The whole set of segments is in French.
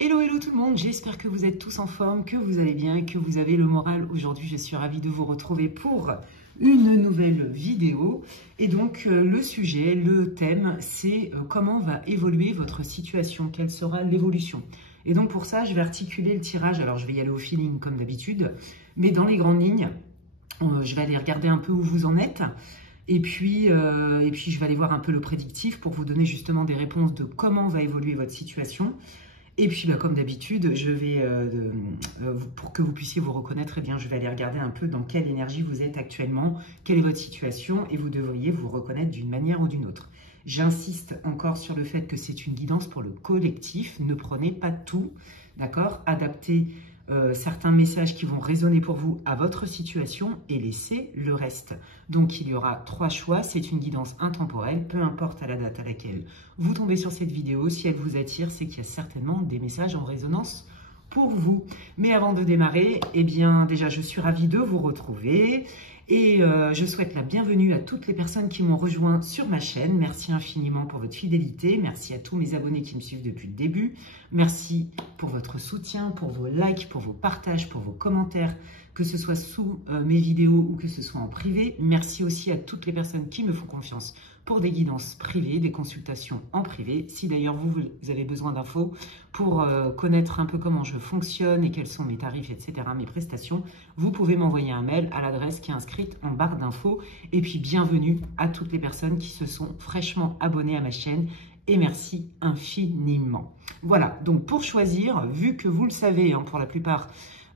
Hello, hello tout le monde, j'espère que vous êtes tous en forme, que vous allez bien, que vous avez le moral. Aujourd'hui, je suis ravie de vous retrouver pour une nouvelle vidéo. Et donc, le sujet, le thème, c'est comment va évoluer votre situation, quelle sera l'évolution. Et donc, pour ça, je vais articuler le tirage. Alors, je vais y aller au feeling comme d'habitude, mais dans les grandes lignes, je vais aller regarder un peu où vous en êtes. Et puis, je vais aller voir un peu le prédictif pour vous donner justement des réponses de comment va évoluer votre situation. Et puis, comme d'habitude, je vais, pour que vous puissiez vous reconnaître, eh bien, je vais aller regarder un peu dans quelle énergie vous êtes actuellement, quelle est votre situation, et vous devriez vous reconnaître d'une manière ou d'une autre. J'insiste encore sur le fait que c'est une guidance pour le collectif. Ne prenez pas tout, d'accord? Adaptez certains messages qui vont résonner pour vous à votre situation et laissez le reste. Donc, il y aura 3 choix. C'est une guidance intemporelle, peu importe à la date à laquelle vous tombez sur cette vidéo. Si elle vous attire, c'est qu'il y a certainement des messages en résonance pour vous. Mais avant de démarrer, eh bien, déjà, je suis ravie de vous retrouver. Et je souhaite la bienvenue à toutes les personnes qui m'ont rejoint sur ma chaîne. Merci infiniment pour votre fidélité. Merci à tous mes abonnés qui me suivent depuis le début. Merci pour votre soutien, pour vos likes, pour vos partages, pour vos commentaires, que ce soit sous mes vidéos ou que ce soit en privé. Merci aussi à toutes les personnes qui me font confiance pour des guidances privées, des consultations en privé. Si d'ailleurs vous avez besoin d'infos pour connaître un peu comment je fonctionne et quels sont mes tarifs, etc., mes prestations, vous pouvez m'envoyer un mail à l'adresse qui est inscrite en barre d'infos. Et puis bienvenue à toutes les personnes qui se sont fraîchement abonnées à ma chaîne. Et merci infiniment. Voilà, donc pour choisir, vu que vous le savez, hein, pour la plupart,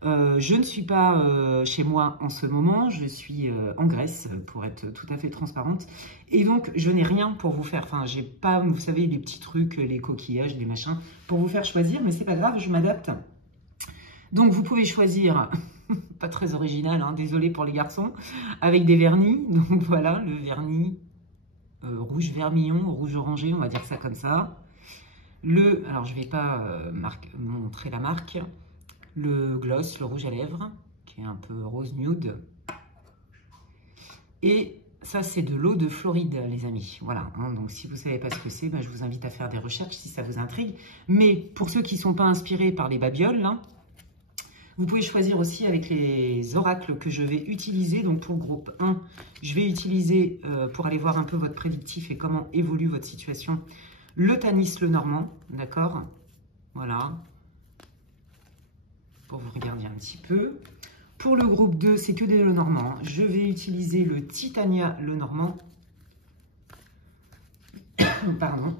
je ne suis pas chez moi en ce moment, je suis en Grèce pour être tout à fait transparente et donc je n'ai rien pour vous faire, enfin j'ai pas, vous savez, les petits trucs, les coquillages, les machins pour vous faire choisir, mais c'est pas grave, je m'adapte. Donc vous pouvez choisir, pas très original, hein, désolé pour les garçons, avec des vernis, donc voilà, le vernis rouge vermillon, rouge orangé, on va dire ça comme ça. Alors je vais pas montrer la marque. Le gloss, le rouge à lèvres, qui est un peu rose nude. Et ça, c'est de l'eau de Floride, les amis. Voilà, hein, donc si vous ne savez pas ce que c'est, je vous invite à faire des recherches si ça vous intrigue. Mais pour ceux qui ne sont pas inspirés par les babioles, là, vous pouvez choisir aussi avec les oracles que je vais utiliser. Donc pour le groupe 1, je vais utiliser, pour aller voir un peu votre prédictif et comment évolue votre situation, le Tanis le Normand, d'accord? Voilà. Pour vous regarder un petit peu. Pour le groupe 2, c'est que des Lenormand. Je vais utiliser le Titania Lenormand. Pardon.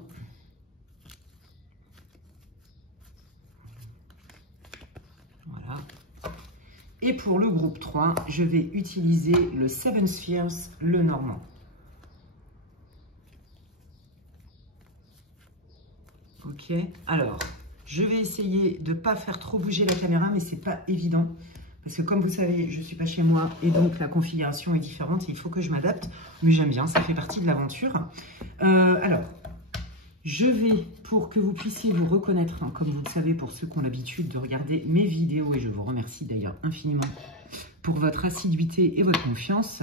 Voilà. Et pour le groupe 3, je vais utiliser le Seven Spheres Lenormand. Ok, alors... je vais essayer de ne pas faire trop bouger la caméra, mais ce n'est pas évident. Parce que comme vous savez, je ne suis pas chez moi et donc la configuration est différente. Et il faut que je m'adapte, mais j'aime bien, ça fait partie de l'aventure. Alors, je vais, pour que vous puissiez vous reconnaître, hein, comme vous le savez, pour ceux qui ont l'habitude de regarder mes vidéos, et je vous remercie d'ailleurs infiniment pour votre assiduité et votre confiance.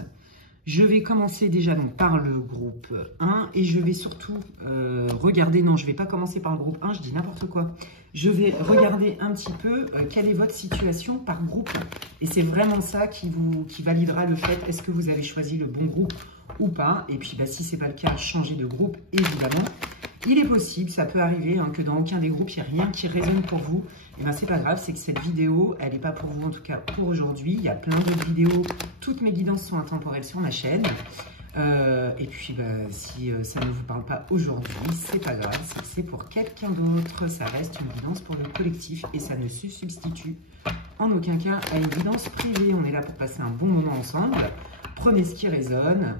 Je vais commencer déjà donc par le groupe 1 et je vais surtout regarder, non je ne vais pas commencer par le groupe 1, je dis n'importe quoi. Je vais regarder un petit peu quelle est votre situation par groupe. Et c'est vraiment ça qui validera le fait, est-ce que vous avez choisi le bon groupe ou pas. Et puis si ce n'est pas le cas, changez de groupe évidemment. Il est possible, ça peut arriver, hein, que dans aucun des groupes, il n'y a rien qui résonne pour vous. Et bien, c'est pas grave, c'est que cette vidéo, elle n'est pas pour vous, en tout cas pour aujourd'hui. Il y a plein d'autres vidéos. Toutes mes guidances sont intemporelles sur ma chaîne. Et puis, si ça ne vous parle pas aujourd'hui, c'est pas grave, c'est que c'est pour quelqu'un d'autre. Ça reste une guidance pour le collectif et ça ne se substitue en aucun cas à une guidance privée. On est là pour passer un bon moment ensemble. Prenez ce qui résonne.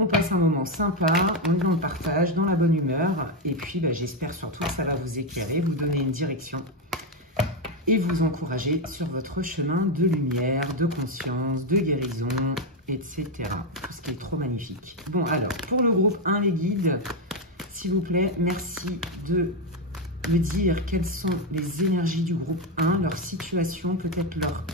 On passe un moment sympa, on est dans le partage, dans la bonne humeur. Et puis, j'espère surtout que ça va vous éclairer, vous donner une direction et vous encourager sur votre chemin de lumière, de conscience, de guérison, etc. Tout ce qui est trop magnifique. Bon, alors, pour le groupe 1, les guides, s'il vous plaît, merci de me dire quelles sont les énergies du groupe 1, leur situation, peut-être leur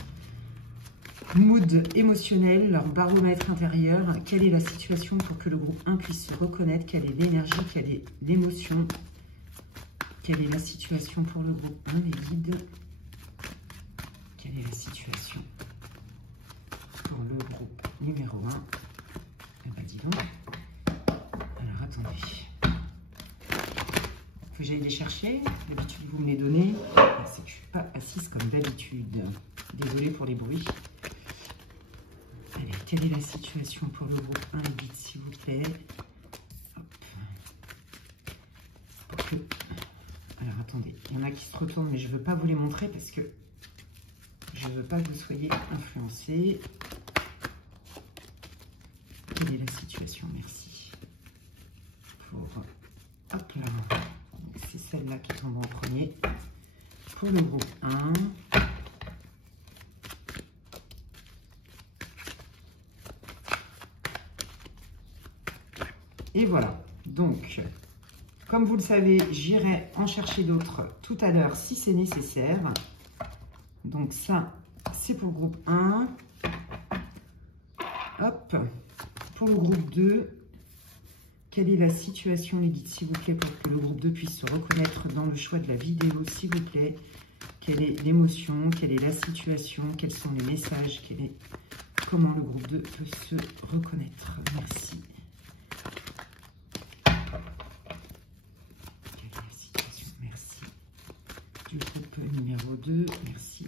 mood émotionnel, leur baromètre intérieur, quelle est la situation pour que le groupe 1 puisse se reconnaître, quelle est l'énergie, quelle est l'émotion Quelle est la situation pour le groupe 1, les guides? Quelle est la situation pour le groupe numéro 1? Eh ben, dis donc. Alors, attendez. Faut que j'aille les chercher. D'habitude, vous me les donnez. C'est que je ne suis pas assise comme d'habitude. Désolée pour les bruits. Allez, quelle est la situation pour le groupe 1, les guides, s'il vous plaît? Hop. Pour que... Alors, attendez. Il y en a qui se retournent, mais je ne veux pas vous les montrer parce que je ne veux pas que vous soyez influencés. Quelle est la situation? Merci. Pour... Hop là. C'est celle-là qui tombe en premier. Pour le groupe 1. Et voilà. Donc, comme vous le savez, j'irai en chercher d'autres tout à l'heure si c'est nécessaire. Donc ça, c'est pour le groupe 1. Hop. Pour le groupe 2, quelle est la situation, les guides, s'il vous plaît, pour que le groupe 2 puisse se reconnaître dans le choix de la vidéo, s'il vous plaît? Quelle est l'émotion? Quelle est la situation? Quels sont les messages? Comment le groupe 2 peut se reconnaître? Merci. Quelle est la situation? Merci. Du groupe numéro 2, merci.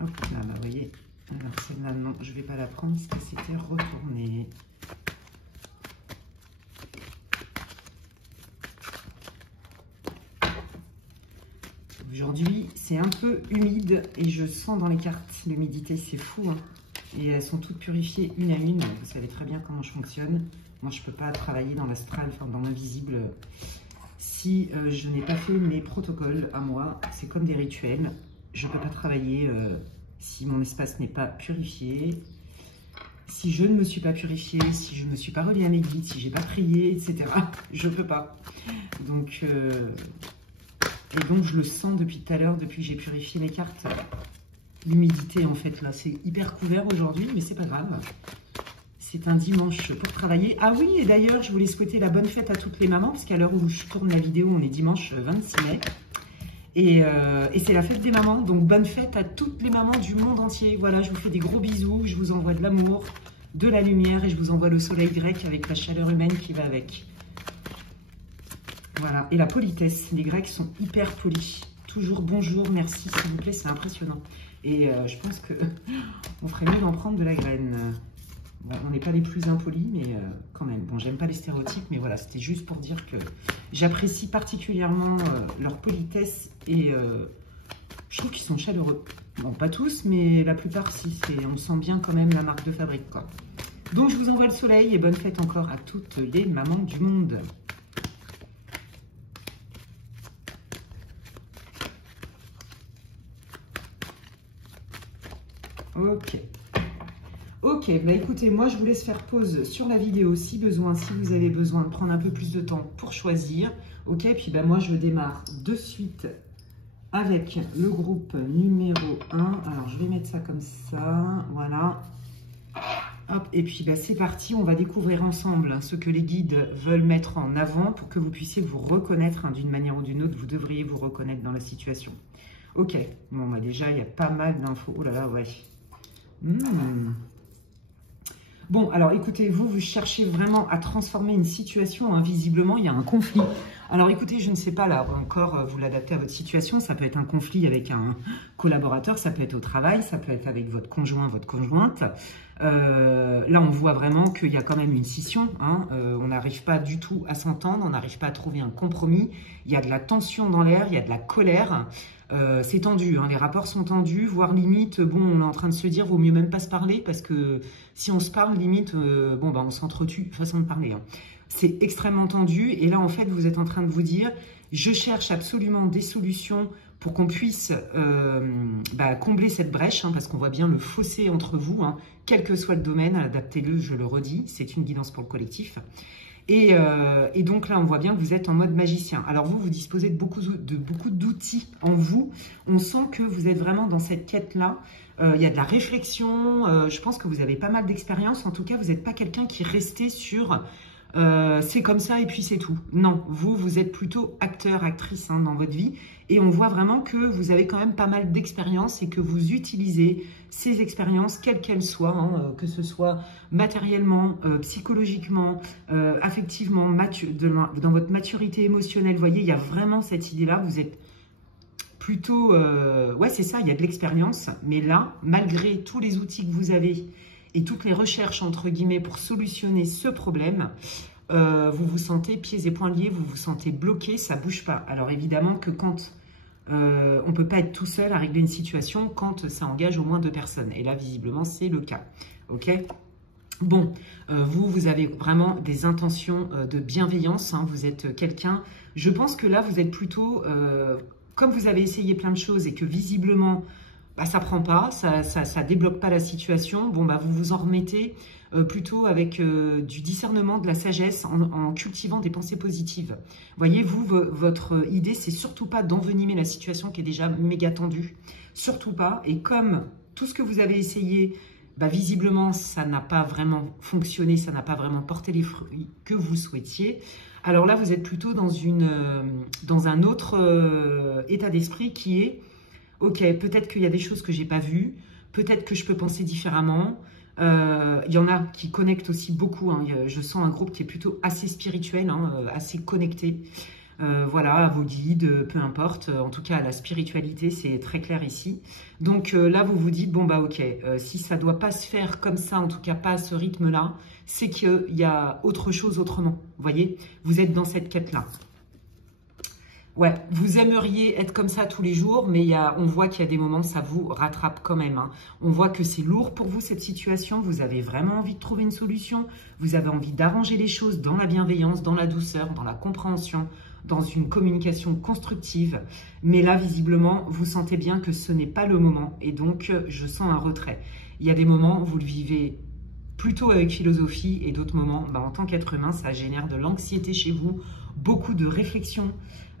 Hop là, vous voyez. Alors celle-là, non, je ne vais pas la prendre parce que c'était retourné. Aujourd'hui, c'est un peu humide et je sens dans les cartes l'humidité, c'est fou. Hein. Et elles sont toutes purifiées une à une. Vous savez très bien comment je fonctionne. Moi, je ne peux pas travailler dans l'astral, enfin dans l'invisible, si je n'ai pas fait mes protocoles à moi. C'est comme des rituels. Je ne peux pas travailler si mon espace n'est pas purifié, si je ne me suis pas purifiée, si je ne me suis pas reliée à mes guides, si j'ai pas prié, etc. Je ne peux pas. Donc, et donc, je le sens depuis tout à l'heure, depuis que j'ai purifié mes cartes. L'humidité, en fait, là, c'est hyper couvert aujourd'hui, mais c'est pas grave. C'est un dimanche pour travailler. Ah oui, et d'ailleurs, je voulais souhaiter la bonne fête à toutes les mamans, parce qu'à l'heure où je tourne la vidéo, on est dimanche 26 mai. Et c'est la fête des mamans, donc bonne fête à toutes les mamans du monde entier. Voilà, je vous fais des gros bisous, je vous envoie de l'amour, de la lumière, et je vous envoie le soleil grec avec la chaleur humaine qui va avec. Voilà, et la politesse, les Grecs sont hyper polis. Toujours bonjour, merci, s'il vous plaît, c'est impressionnant. Et je pense qu'on ferait mieux d'en prendre de la graine. Bon, on n'est pas les plus impolis, mais quand même. Bon, j'aime pas les stéréotypes, mais voilà, c'était juste pour dire que j'apprécie particulièrement leur politesse et je trouve qu'ils sont chaleureux. Bon, pas tous, mais la plupart, si. On sent bien quand même la marque de fabrique, quoi. Donc, je vous envoie le soleil et bonne fête encore à toutes les mamans du monde. Ok. Ok, bah écoutez, moi je vous laisse faire pause sur la vidéo si besoin, si vous avez besoin de prendre un peu plus de temps pour choisir. Ok, puis bah moi je démarre de suite avec le groupe numéro 1. Alors je vais mettre ça comme ça, voilà. Hop, et puis bah, c'est parti, on va découvrir ensemble ce que les guides veulent mettre en avant pour que vous puissiez vous reconnaître hein, d'une manière ou d'une autre. Vous devriez vous reconnaître dans la situation. Ok, bon bah déjà il y a pas mal d'infos. Oh là là, ouais. Bon, alors écoutez, vous cherchez vraiment à transformer une situation, hein, visiblement, il y a un conflit. Alors écoutez, je ne sais pas, là, encore, vous l'adaptez à votre situation, ça peut être un conflit avec un collaborateur, ça peut être au travail, ça peut être avec votre conjoint, votre conjointe. Là, on voit vraiment qu'il y a quand même une scission, hein, on n'arrive pas du tout à s'entendre, on n'arrive pas à trouver un compromis, il y a de la tension dans l'air, il y a de la colère. C'est tendu, hein, les rapports sont tendus, voire limite, bon, on est en train de se dire, vaut mieux même pas se parler, parce que si on se parle, limite, bon, bah, on s'entretue, façon de parler. Hein. C'est extrêmement tendu, et là, en fait, vous êtes en train de vous dire, je cherche absolument des solutions pour qu'on puisse bah, combler cette brèche, hein, parce qu'on voit bien le fossé entre vous, hein, quel que soit le domaine, adaptez-le, je le redis, c'est une guidance pour le collectif. Et donc là, on voit bien que vous êtes en mode magicien. Alors vous, vous disposez de beaucoup d'outils en vous. On sent que vous êtes vraiment dans cette quête-là. Il y a de la réflexion. Je pense que vous avez pas mal d'expérience. En tout cas, vous n'êtes pas quelqu'un qui restait sur c'est comme ça et puis c'est tout. Non, vous êtes plutôt acteur, actrice dans votre vie et on voit vraiment que vous avez quand même pas mal d'expériences et que vous utilisez ces expériences, quelles qu'elles soient, que ce soit matériellement, psychologiquement, affectivement, dans votre maturité émotionnelle. Vous voyez, il y a vraiment cette idée-là, vous êtes plutôt... ouais, c'est ça, il y a de l'expérience, mais là, malgré tous les outils que vous avez et toutes les recherches, entre guillemets, pour solutionner ce problème, vous vous sentez pieds et poings liés, vous vous sentez bloqué, ça ne bouge pas. Alors évidemment que quand on ne peut pas être tout seul à régler une situation, quand ça engage au moins 2 personnes. Et là, visiblement, c'est le cas. Ok ? Bon, vous avez vraiment des intentions de bienveillance, vous êtes quelqu'un... Je pense que là, vous êtes plutôt... comme vous avez essayé plein de choses et que visiblement... Bah, ça prend pas, ça débloque pas la situation. Bon, bah, vous vous en remettez plutôt avec du discernement, de la sagesse, en cultivant des pensées positives. Voyez, votre idée, c'est surtout pas d'envenimer la situation qui est déjà méga tendue. Surtout pas. Et comme tout ce que vous avez essayé, bah, visiblement, ça n'a pas vraiment fonctionné, ça n'a pas vraiment porté les fruits que vous souhaitiez. Alors là, vous êtes plutôt dans un autre état d'esprit qui est... Ok, peut-être qu'il y a des choses que j'ai pas vues, peut-être que je peux penser différemment. Il y en a qui connectent aussi beaucoup. Je sens un groupe qui est plutôt assez spirituel, assez connecté. Voilà, à vos guides, peu importe. En tout cas, à la spiritualité, c'est très clair ici. Donc là, vous vous dites, bon bah ok, si ça doit pas se faire comme ça, en tout cas pas à ce rythme-là, c'est qu'il y a autre chose autrement. Vous voyez, vous êtes dans cette quête-là. Ouais, vous aimeriez être comme ça tous les jours, mais on voit qu'il y a des moments, ça vous rattrape quand même. On voit que c'est lourd pour vous, cette situation. Vous avez vraiment envie de trouver une solution. Vous avez envie d'arranger les choses dans la bienveillance, dans la douceur, dans la compréhension, dans une communication constructive. Mais là, visiblement, vous sentez bien que ce n'est pas le moment. Et donc, je sens un retrait. Il y a des moments, vous le vivez plutôt avec philosophie, et d'autres moments, bah, en tant qu'être humain, ça génère de l'anxiété chez vous, beaucoup de réflexion.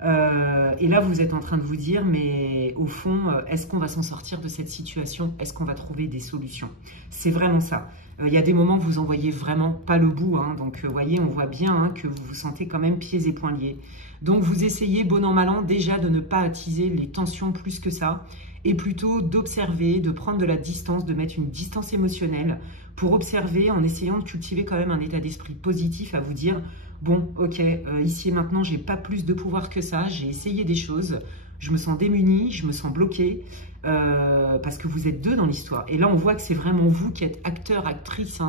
Et là, vous êtes en train de vous dire, mais au fond, est-ce qu'on va s'en sortir de cette situation? Est-ce qu'on va trouver des solutions? C'est vraiment ça. Il y a des moments où vous en voyez vraiment pas le bout. Donc, vous voyez, on voit bien que vous vous sentez quand même pieds et poings liés. Donc, vous essayez, bon an, mal an, déjà de ne pas attiser les tensions plus que ça, et plutôt d'observer, de prendre de la distance, de mettre une distance émotionnelle pour observer en essayant de cultiver quand même un état d'esprit positif à vous dire... Bon, ok, ici et maintenant, j'ai pas plus de pouvoir que ça. J'ai essayé des choses. Je me sens démunie, je me sens bloquée parce que vous êtes 2 dans l'histoire. Et là, on voit que c'est vraiment vous qui êtes acteur, actrice.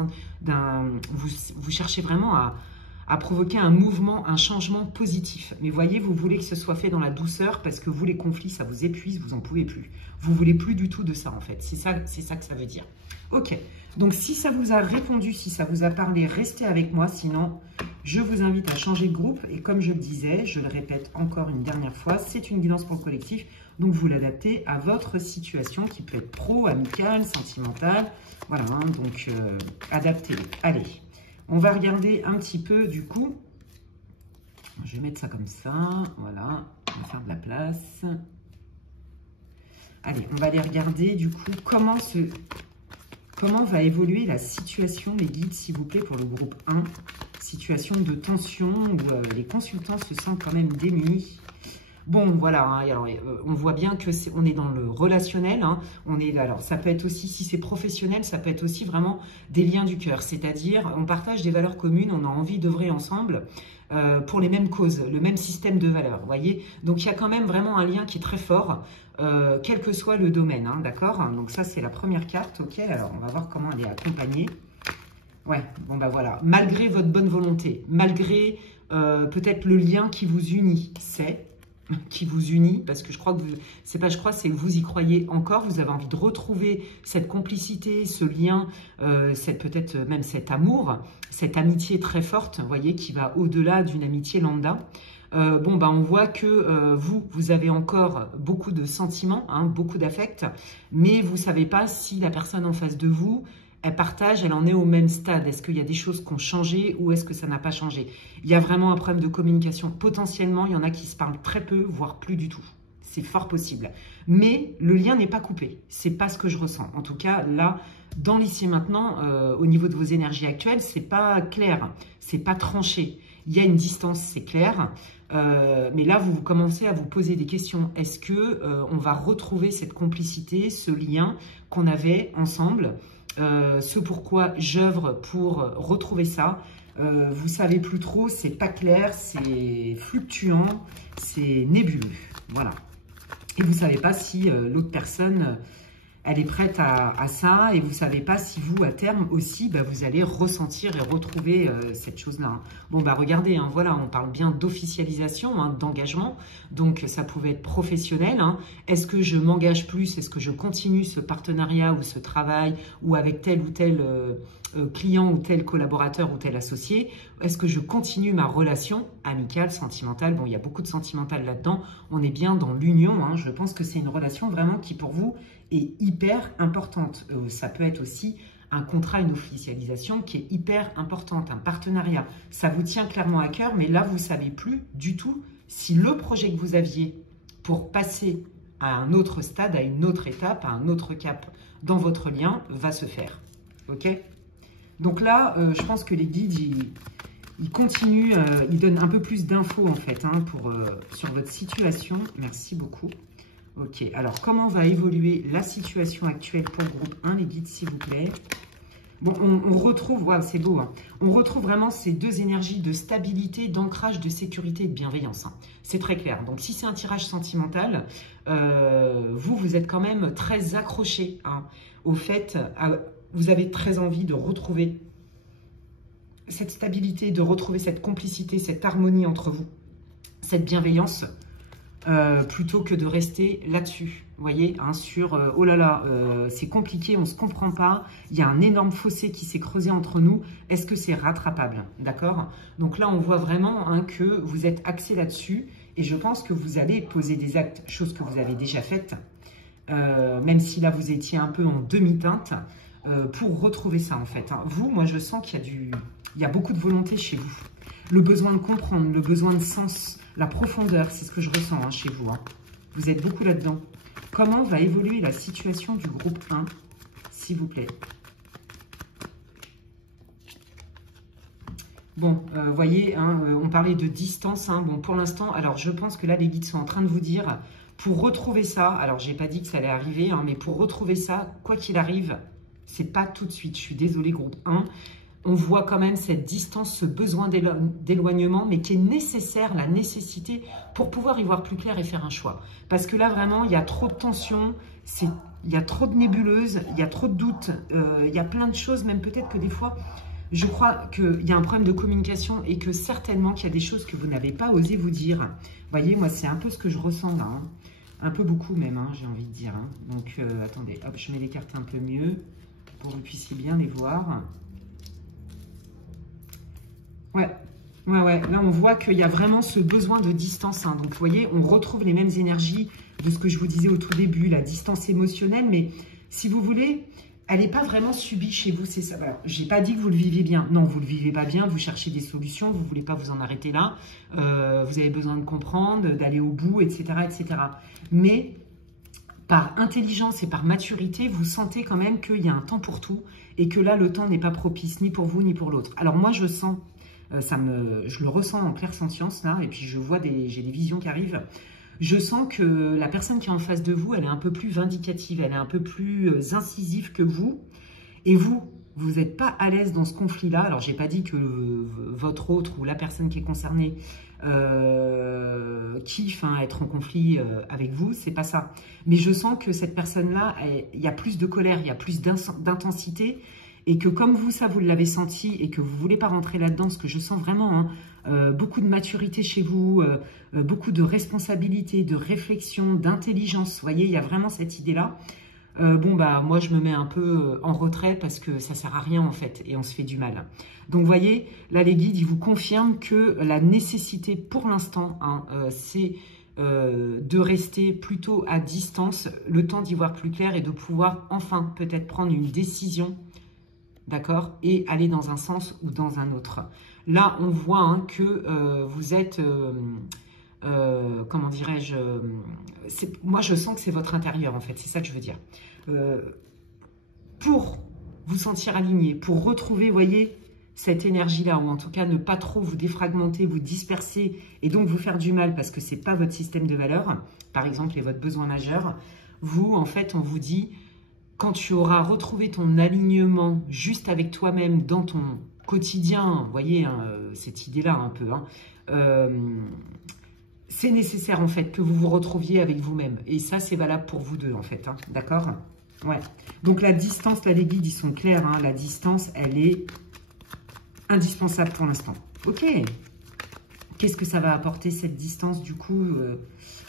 Vous cherchez vraiment à provoquer un mouvement, un changement positif. Mais voyez, vous voulez que ce soit fait dans la douceur parce que vous, les conflits, ça vous épuise, vous n'en pouvez plus. Vous voulez plus du tout de ça, en fait. C'est ça que ça veut dire. Ok, donc si ça vous a répondu, si ça vous a parlé, restez avec moi. Sinon, je vous invite à changer de groupe. Et comme je le disais, je le répète encore une dernière fois, c'est une guidance pour le collectif. Donc, vous l'adaptez à votre situation qui peut être pro, amicale, sentimentale. Voilà, donc adaptez-le. Allez, on va regarder un petit peu du coup. Je vais mettre ça comme ça. Voilà, on va faire de la place. Allez, on va aller regarder du coup comment va évoluer la situation, les guides, s'il vous plaît, pour le groupe 1. Situation de tension où les consultants se sentent quand même démunis. Bon, voilà, alors, on voit bien que on est dans le relationnel. Alors, ça peut être aussi, si c'est professionnel, ça peut être aussi vraiment des liens du cœur. C'est-à-dire, on partage des valeurs communes, on a envie d'œuvrer ensemble pour les mêmes causes, le même système de valeurs, vous voyez. Donc, il y a quand même vraiment un lien qui est très fort, quel que soit le domaine, d'accord. Donc, ça, c'est la première carte, ok. Alors, on va voir comment elle est accompagnée. Ouais, bon, bah voilà. Malgré votre bonne volonté, malgré peut-être le lien qui vous unit, parce que je crois que c'est que vous y croyez encore, vous avez envie de retrouver cette complicité, ce lien, peut-être même cet amour, cette amitié très forte, vous voyez, qui va au-delà d'une amitié lambda. Bon, bah, on voit que vous avez encore beaucoup de sentiments, beaucoup d'affect, mais vous ne savez pas si la personne en face de vous, elle partage, elle en est au même stade. Est-ce qu'il y a des choses qui ont changé ou est-ce que ça n'a pas changé? Il y a vraiment un problème de communication. Potentiellement, il y en a qui se parlent très peu, voire plus du tout. C'est fort possible. Mais le lien n'est pas coupé. C'est pas ce que je ressens. En tout cas, là, dans l'ici et maintenant, au niveau de vos énergies actuelles, c'est pas clair. C'est pas tranché. Il y a une distance, c'est clair. Mais là, vous commencez à vous poser des questions. Est-ce que on va retrouver cette complicité, ce lien qu'on avait ensemble, ce pourquoi j'œuvre pour retrouver ça? Vous savez plus trop, c'est pas clair, c'est fluctuant, c'est nébuleux. Voilà. Et vous savez pas si l'autre personne, elle est prête à ça, et vous savez pas si vous, à terme aussi, vous allez ressentir et retrouver cette chose-là. Bon, regardez, hein, voilà, on parle bien d'officialisation, hein, d'engagement, donc ça pouvait être professionnel. Hein. Est-ce que je m'engage plus? Est-ce que je continue ce partenariat ou ce travail, ou avec tel ou tel client ou tel collaborateur ou tel associé? Est-ce que je continue ma relation amicale, sentimentale? Bon, il y a beaucoup de sentimental là-dedans. On est bien dans l'union. Hein. Je pense que c'est une relation vraiment qui, pour vous, est hyper importante. Ça peut être aussi un contrat, une officialisation qui est hyper importante, un partenariat. Ça vous tient clairement à cœur, mais là, vous ne savez plus du tout si le projet que vous aviez pour passer à un autre stade, à une autre étape, à un autre cap dans votre lien, va se faire. Ok? Donc là, je pense que les guides, ils continuent, ils donnent un peu plus d'infos en fait hein, sur votre situation. Merci beaucoup. Ok, alors comment va évoluer la situation actuelle pour le groupe 1, les guides, s'il vous plaît? Bon, on retrouve, waouh, c'est beau, hein, on retrouve vraiment ces deux énergies de stabilité, d'ancrage, de sécurité et de bienveillance. Hein. C'est très clair. Donc, si c'est un tirage sentimental, vous êtes quand même très accroché hein, au fait, vous avez très envie de retrouver cette stabilité, de retrouver cette complicité, cette harmonie entre vous, cette bienveillance, plutôt que de rester là-dessus. Vous voyez, hein, sur oh là là, c'est compliqué, on ne se comprend pas, il y a un énorme fossé qui s'est creusé entre nous, est-ce que c'est rattrapable? D'accord? Donc là, on voit vraiment hein, que vous êtes axé là-dessus et je pense que vous allez poser des actes, chose que vous avez déjà faite, même si là, vous étiez un peu en demi-teinte, pour retrouver ça en fait. Hein. Vous, moi, je sens qu'il y a beaucoup de volonté chez vous. Le besoin de comprendre, le besoin de sens, la profondeur, c'est ce que je ressens hein, chez vous. Hein. Vous êtes beaucoup là-dedans. Comment va évoluer la situation du groupe 1, s'il vous plaît? Bon, vous voyez, hein, on parlait de distance. Hein. Bon, pour l'instant, alors je pense que là, les guides sont en train de vous dire, pour retrouver ça, alors j'ai pas dit que ça allait arriver, hein, mais pour retrouver ça, quoi qu'il arrive, c'est pas tout de suite. Je suis désolée, groupe 1. On voit quand même cette distance, ce besoin d'éloignement, mais qui est nécessaire, la nécessité pour pouvoir y voir plus clair et faire un choix. Parce que là, vraiment, il y a trop de tensions, il y a trop de nébuleuses, il y a trop de doutes, il y a plein de choses, même peut-être que des fois, je crois qu'il y a un problème de communication et que certainement qu'il y a des choses que vous n'avez pas osé vous dire. Vous voyez, moi, c'est un peu ce que je ressens là. Hein. Un peu beaucoup même, hein, j'ai envie de dire. Hein. Donc, attendez, hop, je mets les cartes un peu mieux pour que vous puissiez bien les voir. Ouais, là on voit qu'il y a vraiment ce besoin de distance. Hein. Donc vous voyez, on retrouve les mêmes énergies de ce que je vous disais au tout début, la distance émotionnelle. Mais si vous voulez, elle n'est pas vraiment subie chez vous. C'est ça. Voilà. Je n'ai pas dit que vous le vivez bien. Non, vous ne le vivez pas bien. Vous cherchez des solutions. Vous ne voulez pas vous en arrêter là. Vous avez besoin de comprendre, d'aller au bout, etc., etc. Mais par intelligence et par maturité, vous sentez quand même qu'il y a un temps pour tout et que là, le temps n'est pas propice ni pour vous ni pour l'autre. Alors moi, je sens... je le ressens en clairsentience là, et puis je vois j'ai des visions qui arrivent. Je sens que la personne qui est en face de vous, elle est un peu plus vindicative, elle est un peu plus incisive que vous. Et vous n'êtes pas à l'aise dans ce conflit-là. Alors, j'ai pas dit que votre autre ou la personne qui est concernée kiffe être en conflit avec vous, c'est pas ça. Mais je sens que cette personne-là, il y a plus de colère, il y a plus d'intensité. Et que comme vous, ça, vous l'avez senti et que vous ne voulez pas rentrer là-dedans, ce que je sens vraiment, hein, beaucoup de maturité chez vous, beaucoup de responsabilité, de réflexion, d'intelligence. Vous voyez, il y a vraiment cette idée-là. Moi, je me mets un peu en retrait parce que ça ne sert à rien, en fait, et on se fait du mal. Donc, vous voyez, là, les guides, ils vous confirment que la nécessité, pour l'instant, hein, c'est... de rester plutôt à distance, le temps d'y voir plus clair et de pouvoir enfin peut-être prendre une décision, d'accord, et aller dans un sens ou dans un autre. Là, on voit hein, que vous êtes comment dirais-je, moi je sens que c'est votre intérieur en fait, c'est ça que je veux dire. Pour vous sentir aligné, pour retrouver, vous voyez, cette énergie-là, ou en tout cas ne pas trop vous défragmenter, vous disperser et donc vous faire du mal parce que ce n'est pas votre système de valeurs, par exemple, et votre besoin majeur, vous, en fait, on vous dit, quand tu auras retrouvé ton alignement juste avec toi-même dans ton quotidien, vous voyez, hein, cette idée-là un peu, hein, c'est nécessaire en fait que vous vous retrouviez avec vous-même. Et ça, c'est valable pour vous deux en fait, hein, d'accord? Ouais. Donc la distance, là les guides, ils sont clairs, hein, la distance, elle est indispensable pour l'instant. Ok. Qu'est-ce que ça va apporter cette distance du coup?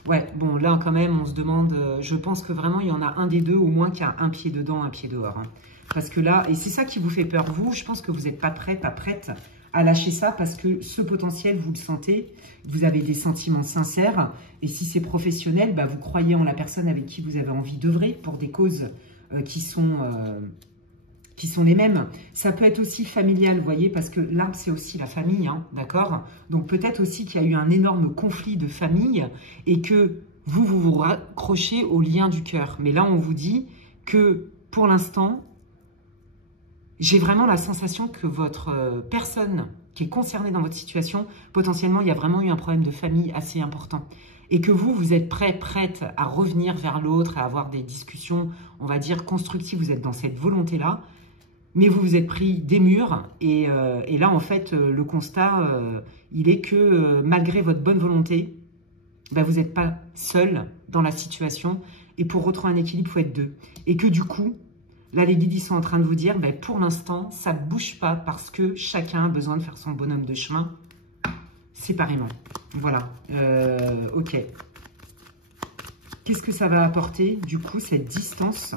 Ouais, bon là quand même, on se demande, je pense que vraiment il y en a un des deux au moins qui a un pied dedans, un pied dehors. Hein. Parce que là, et c'est ça qui vous fait peur, vous, je pense que vous n'êtes pas prêt, pas prête à lâcher ça parce que ce potentiel, vous le sentez, vous avez des sentiments sincères et si c'est professionnel, bah, vous croyez en la personne avec qui vous avez envie d'œuvrer pour des causes qui sont les mêmes. Ça peut être aussi familial, vous voyez, parce que l'arbre, c'est aussi la famille, hein, d'accord? Donc peut-être aussi qu'il y a eu un énorme conflit de famille et que vous raccrochez au lien du cœur. Mais là, on vous dit que pour l'instant, j'ai vraiment la sensation que votre personne qui est concernée dans votre situation, potentiellement, il y a vraiment eu un problème de famille assez important. Et que vous êtes prête à revenir vers l'autre, à avoir des discussions, on va dire, constructives. Vous êtes dans cette volonté-là, mais vous vous êtes pris des murs. Et là, en fait, le constat, il est que malgré votre bonne volonté, ben, vous n'êtes pas seul dans la situation. Et pour retrouver un équilibre, il faut être deux. Et que du coup, là, les guides, ils sont en train de vous dire, ben, pour l'instant, ça ne bouge pas parce que chacun a besoin de faire son bonhomme de chemin séparément. Voilà. Ok. Qu'est-ce que ça va apporter, du coup, cette distance?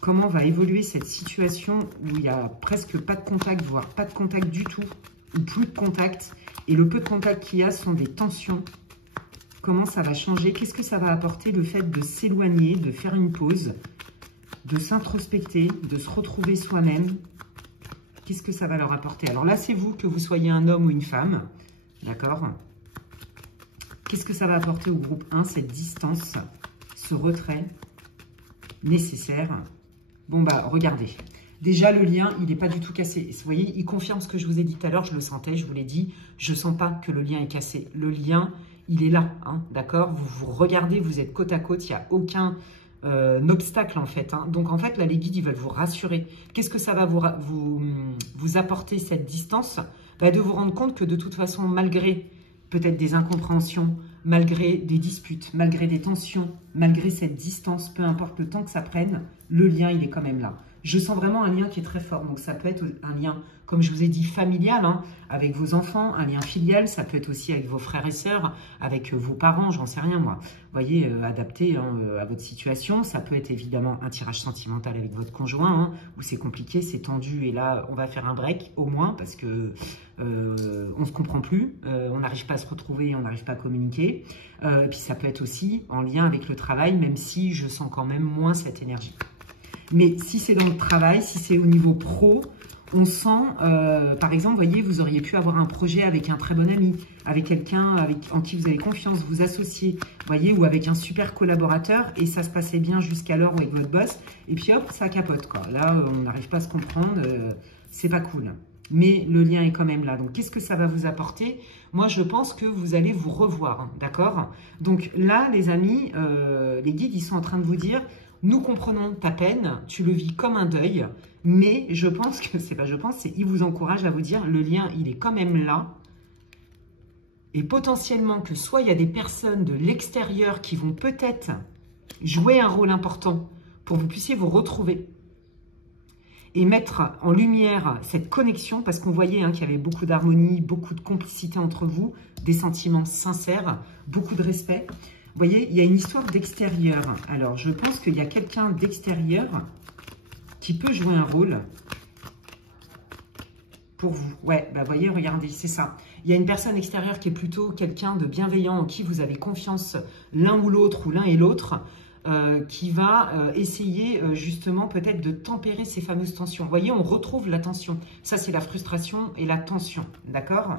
Comment va évoluer cette situation où il n'y a presque pas de contact, voire pas de contact du tout, ou plus de contact, et le peu de contact qu'il y a sont des tensions. Comment ça va changer? Qu'est-ce que ça va apporter, le fait de s'éloigner, de faire une pause, de s'introspecter, de se retrouver soi-même? Qu'est-ce que ça va leur apporter? Alors là, c'est vous, que vous soyez un homme ou une femme, d'accord? Qu'est-ce que ça va apporter au groupe 1, cette distance, ce retrait nécessaire? Bon, bah, regardez. Déjà, le lien, il n'est pas du tout cassé. Vous voyez, il confirme ce que je vous ai dit tout à l'heure. Je le sentais, je vous l'ai dit. Je ne sens pas que le lien est cassé. Le lien, il est là, hein, d'accord? Vous vous regardez, vous êtes côte à côte. Il n'y a aucun obstacle, en fait. Hein. Donc, en fait, là, les guides, ils veulent vous rassurer. Qu'est-ce que ça va vous apporter, cette distance? Bah, de vous rendre compte que, de toute façon, malgré peut-être des incompréhensions, malgré des disputes, malgré des tensions, malgré cette distance, peu importe le temps que ça prenne, le lien, il est quand même là. Je sens vraiment un lien qui est très fort. Donc, ça peut être un lien, comme je vous ai dit, familial, hein, avec vos enfants, un lien filial. Ça peut être aussi avec vos frères et sœurs, avec vos parents, j'en sais rien, moi. Vous voyez, adapté hein, à votre situation. Ça peut être évidemment un tirage sentimental avec votre conjoint, hein, où c'est compliqué, c'est tendu. Et là, on va faire un break, au moins, parce que on ne se comprend plus. On n'arrive pas à se retrouver, on n'arrive pas à communiquer. Et puis, ça peut être aussi en lien avec le travail, même si je sens quand même moins cette énergie. Mais si c'est dans le travail, si c'est au niveau pro, on sent, par exemple, vous voyez, vous auriez pu avoir un projet avec un très bon ami, avec quelqu'un en qui vous avez confiance, vous associer, vous voyez, ou avec un super collaborateur, et ça se passait bien jusqu'alors avec votre boss, et puis hop, ça capote, quoi. Là, on n'arrive pas à se comprendre, c'est pas cool. Mais le lien est quand même là. Donc, qu'est-ce que ça va vous apporter? Moi, je pense que vous allez vous revoir, hein, d'accord? Donc là, les amis, les guides, ils sont en train de vous dire... Nous comprenons ta peine, tu le vis comme un deuil, mais je pense que, c'est pas je pense, c'est il vous encourage à vous dire, le lien, il est quand même là. Et potentiellement que soit il y a des personnes de l'extérieur qui vont peut-être jouer un rôle important pour que vous puissiez vous retrouver et mettre en lumière cette connexion, parce qu'on voyait hein, qu'il y avait beaucoup d'harmonie, beaucoup de complicité entre vous, des sentiments sincères, beaucoup de respect. Vous voyez, il y a une histoire d'extérieur. Alors, je pense qu'il y a quelqu'un d'extérieur qui peut jouer un rôle pour vous. Ouais, bah voyez, regardez, c'est ça. Il y a une personne extérieure qui est plutôt quelqu'un de bienveillant, en qui vous avez confiance l'un ou l'autre, ou l'un et l'autre, qui va essayer justement peut-être de tempérer ces fameuses tensions. Vous voyez, on retrouve la tension. Ça, c'est la frustration et la tension, d'accord ?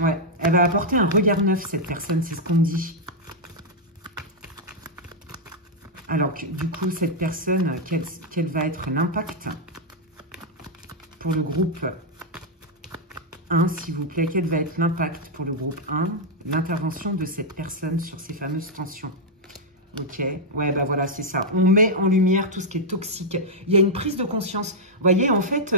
Ouais, elle va apporter un regard neuf, cette personne, c'est ce qu'on me dit. Alors, du coup, cette personne, quel va être l'impact pour le groupe 1, s'il vous plaît? Quel va être l'impact pour le groupe 1, l'intervention de cette personne sur ces fameuses tensions? Ok, ouais, bah voilà, c'est ça. On met en lumière tout ce qui est toxique. Il y a une prise de conscience. Vous voyez, en fait,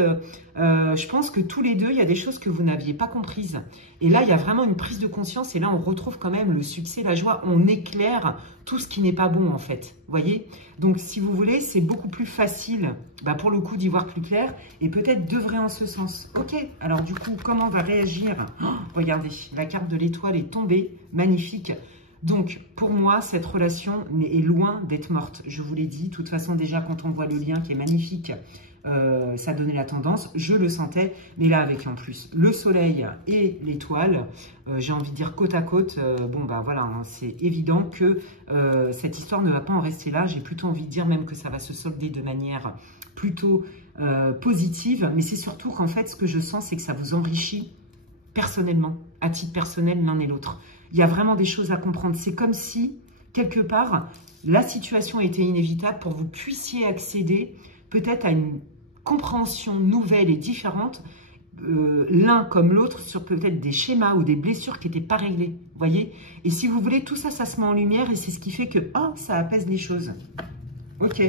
je pense que tous les deux, il y a des choses que vous n'aviez pas comprises. Et là, il y a vraiment une prise de conscience. Et là, on retrouve quand même le succès, la joie. On éclaire tout ce qui n'est pas bon, en fait. Vous voyez? Donc, si vous voulez, c'est beaucoup plus facile, bah, pour le coup, d'y voir plus clair. Et peut-être d'œuvrer en ce sens. Ok, alors du coup, comment va réagir? Oh, regardez, la carte de l'étoile est tombée. Magnifique. Donc, pour moi, cette relation est loin d'être morte. Je vous l'ai dit, de toute façon, déjà, quand on voit le lien qui est magnifique, ça donnait la tendance. Je le sentais, mais là, avec en plus le soleil et l'étoile, j'ai envie de dire côte à côte, bon, bah voilà, hein, c'est évident que cette histoire ne va pas en rester là. J'ai plutôt envie de dire même que ça va se solder de manière plutôt positive. Mais c'est surtout qu'en fait, ce que je sens, c'est que ça vous enrichit personnellement, à titre personnel, l'un et l'autre. Il y a vraiment des choses à comprendre. C'est comme si, quelque part, la situation était inévitable pour que vous puissiez accéder peut-être à une compréhension nouvelle et différente, l'un comme l'autre, sur peut-être des schémas ou des blessures qui n'étaient pas réglées. Vous voyez? Et si vous voulez, tout ça, ça se met en lumière et c'est ce qui fait que, oh, ça apaise les choses. Ok.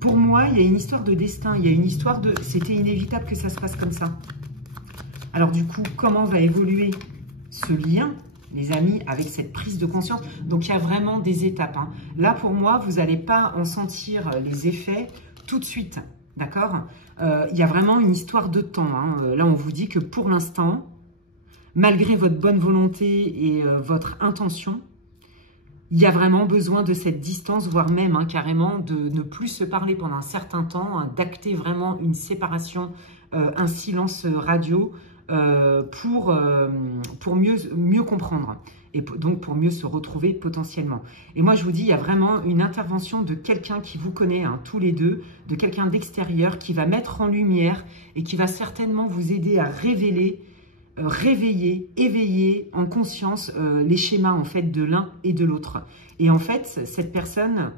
Pour moi, il y a une histoire de destin. Il y a une histoire de... C'était inévitable que ça se passe comme ça. Alors du coup, comment va évoluer ce lien, les amis, avec cette prise de conscience? Donc, il y a vraiment des étapes, hein. Là, pour moi, vous n'allez pas en sentir les effets tout de suite, d'accord? Il y a vraiment une histoire de temps, hein. Là, on vous dit que pour l'instant, malgré votre bonne volonté et votre intention, il y a vraiment besoin de cette distance, voire même, hein, carrément, de ne plus se parler pendant un certain temps, hein, d'acter vraiment une séparation, un silence radio, pour mieux comprendre et donc pour mieux se retrouver potentiellement. Et moi, je vous dis, il y a vraiment une intervention de quelqu'un qui vous connaît, hein, tous les deux, de quelqu'un d'extérieur qui va mettre en lumière et qui va certainement vous aider à révéler, réveiller, éveiller en conscience les schémas en fait de l'un et de l'autre. Et en fait, cette personne,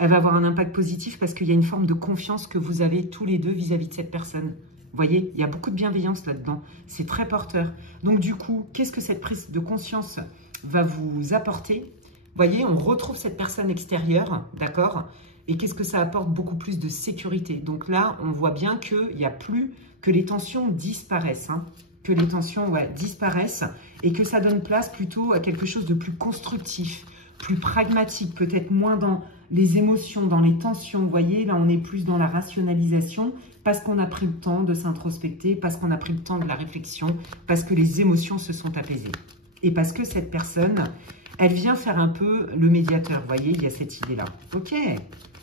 elle va avoir un impact positif parce qu'il y a une forme de confiance que vous avez tous les deux vis-à-vis de cette personne. Vous voyez, il y a beaucoup de bienveillance là-dedans. C'est très porteur. Donc, du coup, qu'est-ce que cette prise de conscience va vous apporter? Vous voyez, on retrouve cette personne extérieure, d'accord? Et qu'est-ce que ça apporte? Beaucoup plus de sécurité. Donc là, on voit bien qu'il n'y a plus que les tensions disparaissent, hein, que les tensions disparaissent et que ça donne place plutôt à quelque chose de plus constructif, plus pragmatique, peut-être moins dans les émotions, dans les tensions. Vous voyez, là, on est plus dans la rationalisation parce qu'on a pris le temps de s'introspecter, parce qu'on a pris le temps de la réflexion, parce que les émotions se sont apaisées. Et parce que cette personne, elle vient faire un peu le médiateur. Vous voyez, il y a cette idée-là. Ok.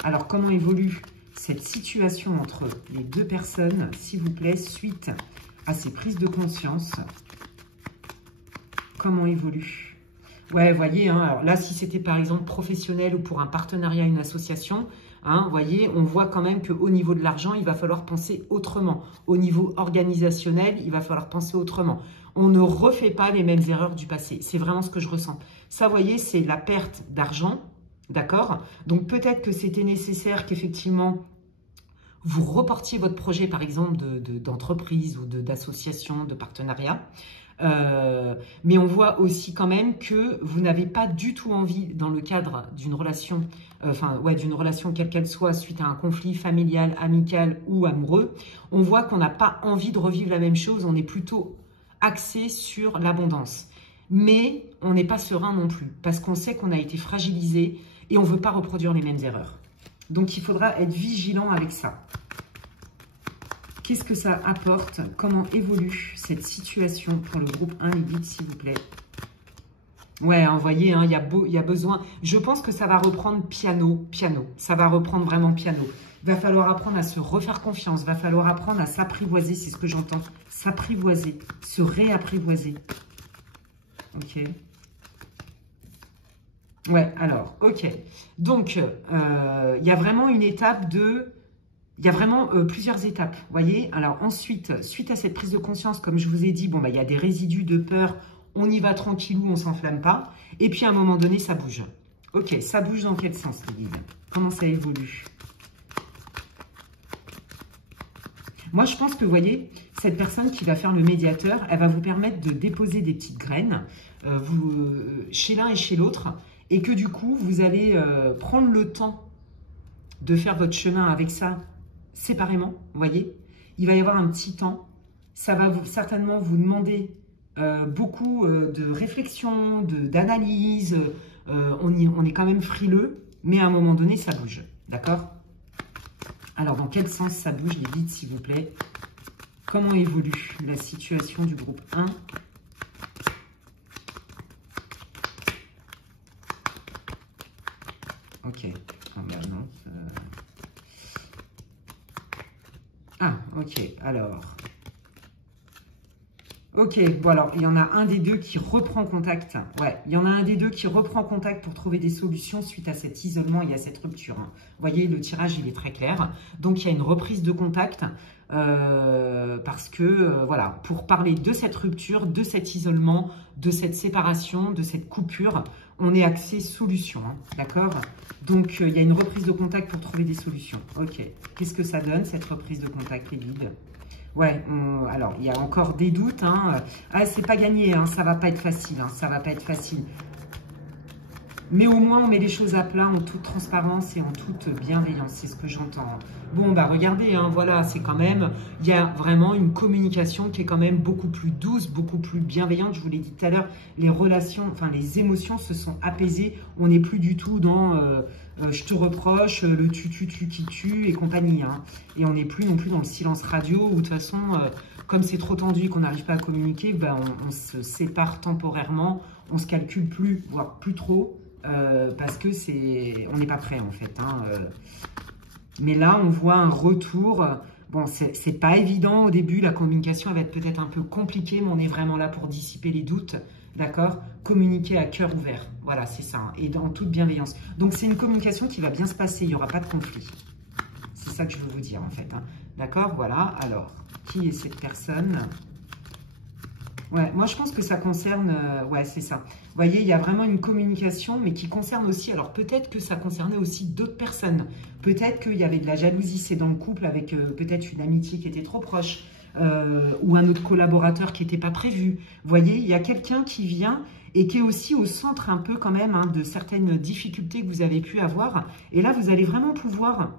Alors, comment évolue cette situation entre les deux personnes, s'il vous plaît, suite à ces prises de conscience? Comment évolue? Ouais, vous voyez, hein, alors là, si c'était par exemple professionnel ou pour un partenariat, une association, hein, vous voyez, on voit quand même qu'au niveau de l'argent, il va falloir penser autrement. Au niveau organisationnel, il va falloir penser autrement. On ne refait pas les mêmes erreurs du passé. C'est vraiment ce que je ressens. Ça, vous voyez, c'est la perte d'argent, d'accord? Donc peut-être que c'était nécessaire qu'effectivement, vous reportiez votre projet, par exemple, d'entreprise ou d'association, de partenariat. Mais on voit aussi quand même que vous n'avez pas du tout envie, dans le cadre d'une relation, d'une relation quelle qu'elle soit, suite à un conflit familial, amical ou amoureux, on voit qu'on n'a pas envie de revivre la même chose, on est plutôt axé sur l'abondance. Mais on n'est pas serein non plus, parce qu'on sait qu'on a été fragilisé et on ne veut pas reproduire les mêmes erreurs. Donc il faudra être vigilant avec ça. Qu'est-ce que ça apporte? Comment évolue cette situation pour le groupe 1, les guides, s'il vous plaît? Ouais, hein, vous voyez, hein, il y a besoin. Je pense que ça va reprendre piano. Ça va reprendre vraiment piano. Il va falloir apprendre à se refaire confiance. Il va falloir apprendre à s'apprivoiser, c'est ce que j'entends. S'apprivoiser, se réapprivoiser. Ok. Ouais, alors, ok. Donc, il y a vraiment une étape de... Il y a vraiment plusieurs étapes, vous voyez. Alors ensuite, suite à cette prise de conscience, comme je vous ai dit, bon, bah, il y a des résidus de peur. on y va tranquillou, on s'enflamme pas. Et puis à un moment donné, ça bouge. Ok, ça bouge dans quel sens les guides? Comment ça évolue? Moi, je pense que, vous voyez, cette personne qui va faire le médiateur, elle va vous permettre de déposer des petites graines chez l'un et chez l'autre. Et que du coup, vous allez prendre le temps de faire votre chemin avec ça séparément, vous voyez. Il va y avoir un petit temps. Ça va certainement vous demander beaucoup de réflexion, d'analyse. On est quand même frileux, mais à un moment donné, ça bouge. D'accord? Alors, dans quel sens ça bouge, les guides, s'il vous plaît? Comment évolue la situation du groupe 1? Ok. Ah, bah non. Ah, ok. Alors. Ok, bon alors, il y en a un des deux qui reprend contact. Ouais, il y en a un des deux qui reprend contact pour trouver des solutions suite à cet isolement et à cette rupture. Vous voyez, le tirage, il est très clair. Donc, il y a une reprise de contact parce que, voilà, pour parler de cette rupture, de cet isolement, de cette séparation, de cette coupure, on est axé solution, hein, d'accord? Donc, il y a une reprise de contact pour trouver des solutions. Ok, qu'est-ce que ça donne, cette reprise de contact, les guides? Ouais, alors, il y a encore des doutes. Hein. Ah, c'est pas gagné, hein, ça va pas être facile. Hein, ça va pas être facile. Mais au moins, on met les choses à plat en toute transparence et en toute bienveillance. C'est ce que j'entends. Bon, bah regardez, hein, voilà, c'est quand même... Il y a vraiment une communication qui est quand même beaucoup plus douce, beaucoup plus bienveillante. Je vous l'ai dit tout à l'heure, les relations, enfin les émotions se sont apaisées. On n'est plus du tout dans je te reproche, le tu qui tue et compagnie. Hein. Et on n'est plus non plus dans le silence radio où de toute façon, comme c'est trop tendu et qu'on n'arrive pas à communiquer, bah, on se sépare temporairement, on se calcule plus, voire plus trop. Parce que on n'est pas prêt en fait. Hein, mais là, on voit un retour. Bon, c'est pas évident au début. La communication elle va être peut-être un peu compliquée, mais on est vraiment là pour dissiper les doutes. D'accord? Communiquer à cœur ouvert. Voilà, c'est ça. Hein, et dans toute bienveillance. Donc, c'est une communication qui va bien se passer. Il n'y aura pas de conflit. C'est ça que je veux vous dire en fait. Hein. D'accord? Voilà. Alors, qui est cette personne? Ouais, moi je pense que ça concerne, ouais c'est ça. Vous voyez, il y a vraiment une communication, mais qui concerne aussi, alors peut-être que ça concernait aussi d'autres personnes. Peut-être qu'il y avait de la jalousie, c'est dans le couple avec peut-être une amitié qui était trop proche, ou un autre collaborateur qui n'était pas prévu. Vous voyez, il y a quelqu'un qui vient et qui est aussi au centre un peu quand même hein, de certaines difficultés que vous avez pu avoir. Et là, vous allez vraiment pouvoir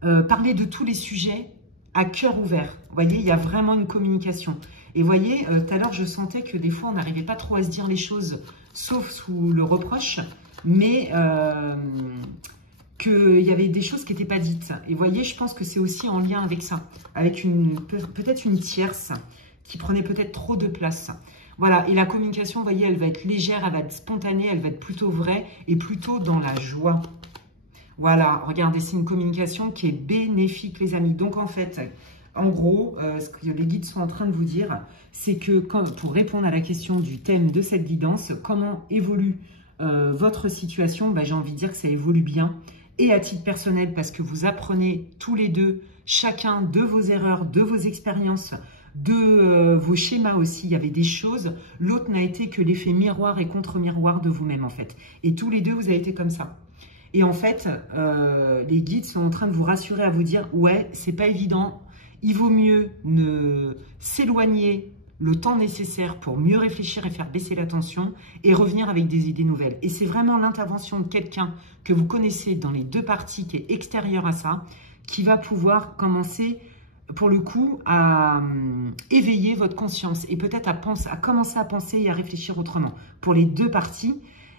parler de tous les sujets à cœur ouvert. Vous voyez, il y a vraiment une communication. Et vous voyez, tout à l'heure, je sentais que des fois, on n'arrivait pas trop à se dire les choses, sauf sous le reproche, mais qu'il y avait des choses qui n'étaient pas dites. Et vous voyez, je pense que c'est aussi en lien avec ça, avec peut-être une tierce qui prenait peut-être trop de place. Voilà, et la communication, vous voyez, elle va être légère, elle va être spontanée, elle va être plutôt vraie et plutôt dans la joie. Voilà, regardez, c'est une communication qui est bénéfique, les amis. Donc, en fait... En gros, ce que les guides sont en train de vous dire, c'est que pour répondre à la question du thème de cette guidance, comment évolue votre situation, ben, j'ai envie de dire que ça évolue bien. Et à titre personnel, parce que vous apprenez tous les deux, chacun de vos erreurs, de vos expériences, de vos schémas aussi. Il y avait des choses, l'autre n'a été que l'effet miroir et contre-miroir de vous-même en fait. Et tous les deux, vous avez été comme ça. Et en fait, les guides sont en train de vous rassurer, à vous dire, ouais, c'est pas évident. Il vaut mieux s'éloigner le temps nécessaire pour mieux réfléchir et faire baisser la tension et revenir avec des idées nouvelles. Et c'est vraiment l'intervention de quelqu'un que vous connaissez dans les deux parties qui est extérieur à ça, qui va pouvoir commencer, pour le coup, à éveiller votre conscience et peut-être à commencer à penser et à réfléchir autrement pour les deux parties.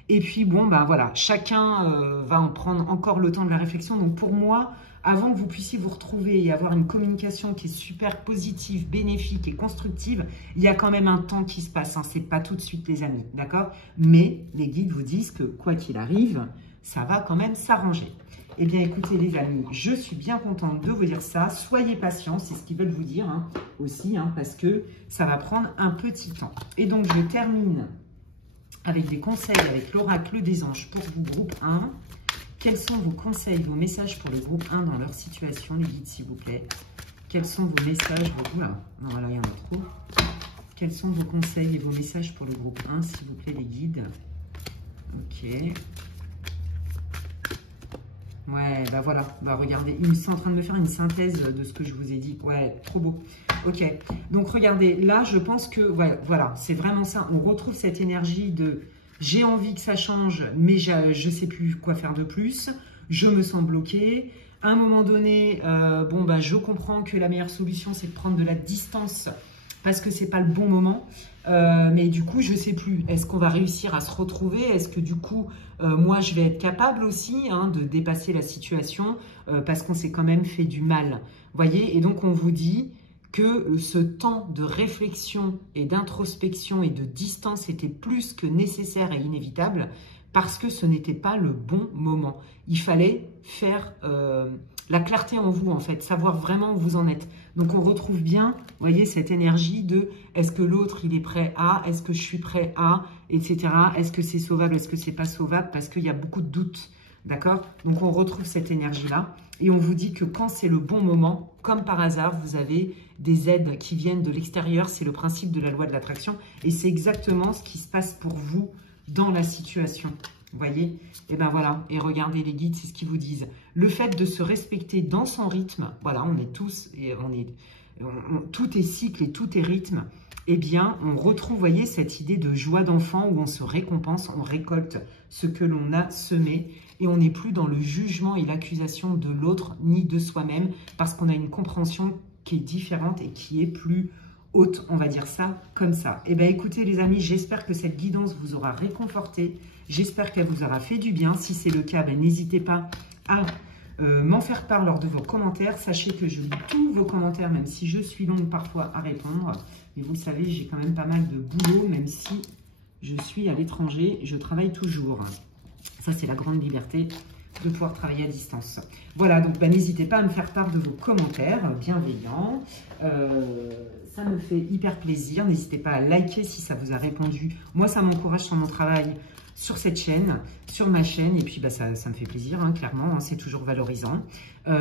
Et puis, bon, ben voilà, chacun va en prendre encore le temps de la réflexion. Donc, pour moi, avant que vous puissiez vous retrouver et avoir une communication qui est super positive, bénéfique et constructive, il y a quand même un temps qui se passe. Hein. C'est pas tout de suite, les amis, d'accord? Mais les guides vous disent que, quoi qu'il arrive, ça va quand même s'arranger. Eh bien, écoutez, les amis, je suis bien contente de vous dire ça. Soyez patients, c'est ce qu'ils veulent vous dire hein, aussi, hein, parce que ça va prendre un petit temps. Et donc, je termine avec des conseils avec l'oracle des anges pour vous, groupe 1. Quels sont vos conseils, vos messages pour le groupe 1 dans leur situation, les guides, s'il vous plaît? Quels sont vos messages, oula, non, là, il y en a trop. quels sont vos conseils et vos messages pour le groupe 1, s'il vous plaît, les guides? Ok. Ouais, bah voilà, bah regardez, ils sont en train de me faire une synthèse de ce que je vous ai dit. Ouais, trop beau. Ok, donc regardez, là, je pense que, ouais, voilà, c'est vraiment ça. On retrouve cette énergie de j'ai envie que ça change, mais je ne sais plus quoi faire de plus. Je me sens bloquée. À un moment donné, bon, bah, je comprends que la meilleure solution, c'est de prendre de la distance parce que c'est pas le bon moment. Mais du coup, je sais plus. Est-ce qu'on va réussir à se retrouver? Est-ce que du coup, moi, je vais être capable aussi de dépasser la situation parce qu'on s'est quand même fait du mal. Voyez? Et donc, on vous dit que ce temps de réflexion et d'introspection et de distance était plus que nécessaire et inévitable parce que ce n'était pas le bon moment. Il fallait faire la clarté en vous, en fait, savoir vraiment où vous en êtes. Donc, on retrouve bien, vous voyez, cette énergie de est-ce que l'autre, il est prêt à, est-ce que je suis prêt à, etc. Est-ce que c'est sauvable, est-ce que c'est pas sauvable, parce qu'il y a beaucoup de doutes, d'accord? Donc, on retrouve cette énergie-là et on vous dit que quand c'est le bon moment, comme par hasard, vous avez des aides qui viennent de l'extérieur. C'est le principe de la loi de l'attraction et c'est exactement ce qui se passe pour vous dans la situation. Vous voyez? Et ben voilà, et regardez les guides, c'est ce qu'ils vous disent. Le fait de se respecter dans son rythme, voilà, on est tous, et tout est cycle et tout est rythme, eh bien, on retrouve, voyez, cette idée de joie d'enfant où on se récompense, on récolte ce que l'on a semé et on n'est plus dans le jugement et l'accusation de l'autre ni de soi-même parce qu'on a une compréhension qui est différente et qui est plus haute, on va dire ça comme ça. Eh bien, écoutez les amis, j'espère que cette guidance vous aura réconforté. J'espère qu'elle vous aura fait du bien. Si c'est le cas, ben, n'hésitez pas à m'en faire part lors de vos commentaires. Sachez que je lis tous vos commentaires, même si je suis longue parfois à répondre. Mais vous le savez, j'ai quand même pas mal de boulot, même si je suis à l'étranger, je travaille toujours. Ça, c'est la grande liberté de pouvoir travailler à distance. Voilà, donc ben, n'hésitez pas à me faire part de vos commentaires bienveillants. Ça me fait hyper plaisir. N'hésitez pas à liker si ça vous a répondu. Moi, ça m'encourage sur mon travail sur cette chaîne, sur ma chaîne. Et puis, bah, ça me fait plaisir, clairement. C'est toujours valorisant.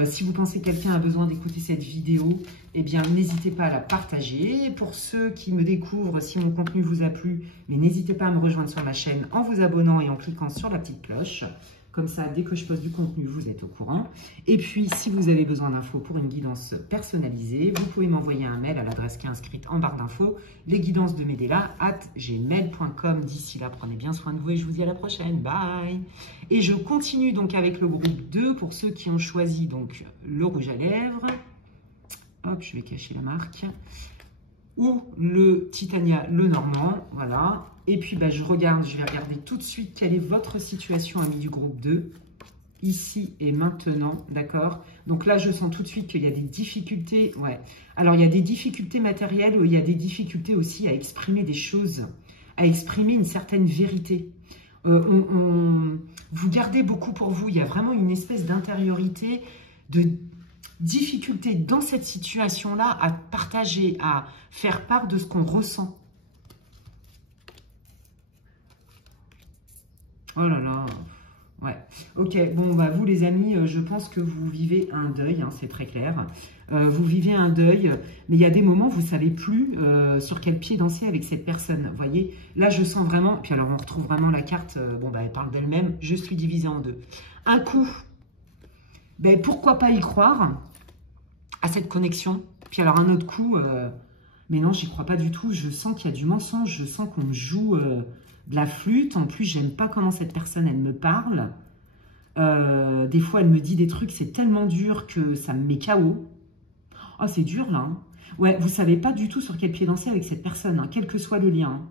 Si vous pensez que quelqu'un a besoin d'écouter cette vidéo, eh bien, n'hésitez pas à la partager. Pour ceux qui me découvrent, si mon contenu vous a plu, mais n'hésitez pas à me rejoindre sur ma chaîne en vous abonnant et en cliquant sur la petite cloche. Comme ça, dès que je poste du contenu, vous êtes au courant. Et puis, si vous avez besoin d'infos pour une guidance personnalisée, vous pouvez m'envoyer un mail à l'adresse qui est inscrite en barre d'infos, lesguidancesdemedela@gmail.com. D'ici là, prenez bien soin de vous et je vous dis à la prochaine. Bye! Et je continue donc avec le groupe 2 pour ceux qui ont choisi donc le rouge à lèvres. Hop, je vais cacher la marque. Ou le Titania, le Normand, voilà. Et puis, bah, je vais regarder tout de suite quelle est votre situation, amis du groupe 2, ici et maintenant, d'accord? Donc là, je sens tout de suite qu'il y a des difficultés, ouais. Alors, il y a des difficultés matérielles, il y a des difficultés aussi à exprimer des choses, à exprimer une certaine vérité. Vous gardez beaucoup pour vous, il y a vraiment une espèce d'intériorité, de difficulté dans cette situation-là à partager, à faire part de ce qu'on ressent. Oh là là, ouais. Ok, bon, bah, vous les amis, je pense que vous vivez un deuil, c'est très clair. Vous vivez un deuil, mais il y a des moments, vous ne savez plus sur quel pied danser avec cette personne. Vous voyez, là, je sens vraiment, puis alors on retrouve vraiment la carte, bon, bah, elle parle d'elle-même, je suis divisée en deux. Un coup, ben, pourquoi pas y croire à cette connexion? Puis alors un autre coup, mais non, j'y crois pas du tout, je sens qu'il y a du mensonge, je sens qu'on me joue de la flûte. En plus, j'aime pas comment cette personne, elle me parle. Des fois, elle me dit des trucs, c'est tellement dur que ça me met KO. Oh, c'est dur, là. Ouais, vous savez pas du tout sur quel pied danser avec cette personne, quel que soit le lien.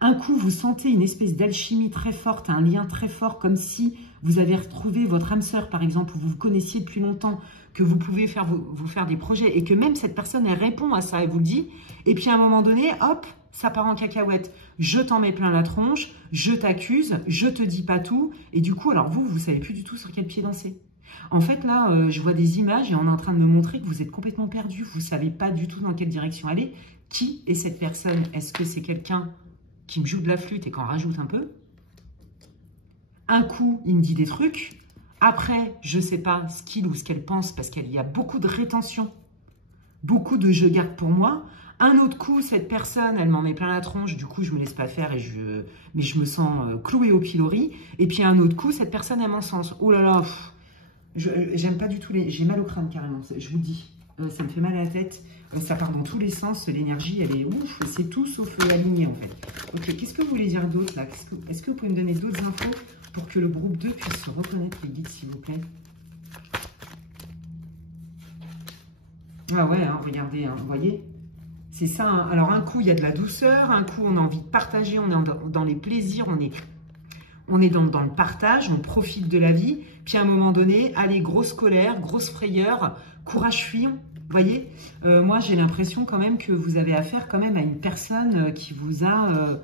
Un coup, vous sentez une espèce d'alchimie très forte, un lien très fort, comme si vous avez retrouvé votre âme sœur, par exemple, ou vous vous connaissiez depuis longtemps, que vous pouvez vous faire des projets, et que même cette personne, elle répond à ça, elle vous le dit, et puis à un moment donné, hop, ça part en cacahuète. Je t'en mets plein la tronche, je t'accuse, je te dis pas tout, et du coup, alors vous savez plus du tout sur quel pied danser. En fait, là, je vois des images et on est en train de me montrer que vous êtes complètement perdu, vous savez pas du tout dans quelle direction aller. Qui est cette personne? Est-ce que c'est quelqu'un qui me joue de la flûte et qu'en rajoute un peu? Un coup, il me dit des trucs. Après, je ne sais pas ce qu'il ou ce qu'elle pense parce qu'il y a beaucoup de rétention, beaucoup de je garde pour moi. Un autre coup, cette personne, elle m'en met plein la tronche, du coup, je me laisse pas faire, mais je me sens clouée au pilori. Et puis un autre coup, cette personne, elle m'encense. Oh là là, j'aime pas du tout j'ai mal au crâne carrément, je vous le dis. Ça me fait mal à la tête, ça part dans tous les sens, l'énergie, elle est ouf, c'est tout sauf aligné en fait. Ok, qu'est-ce que vous voulez dire d'autre là? Est-ce que vous pouvez me donner d'autres infos pour que le groupe 2 puisse se reconnaître les guides, s'il vous plaît? Ah ouais, hein, regardez, hein, vous voyez, c'est ça. Hein. Alors un coup, il y a de la douceur, un coup, on a envie de partager, on est dans les plaisirs, on est dans le partage, on profite de la vie. Puis à un moment donné, allez, grosse colère, grosse frayeur, courage fuyant. Vous voyez, moi j'ai l'impression quand même que vous avez affaire quand même à une personne qui vous a,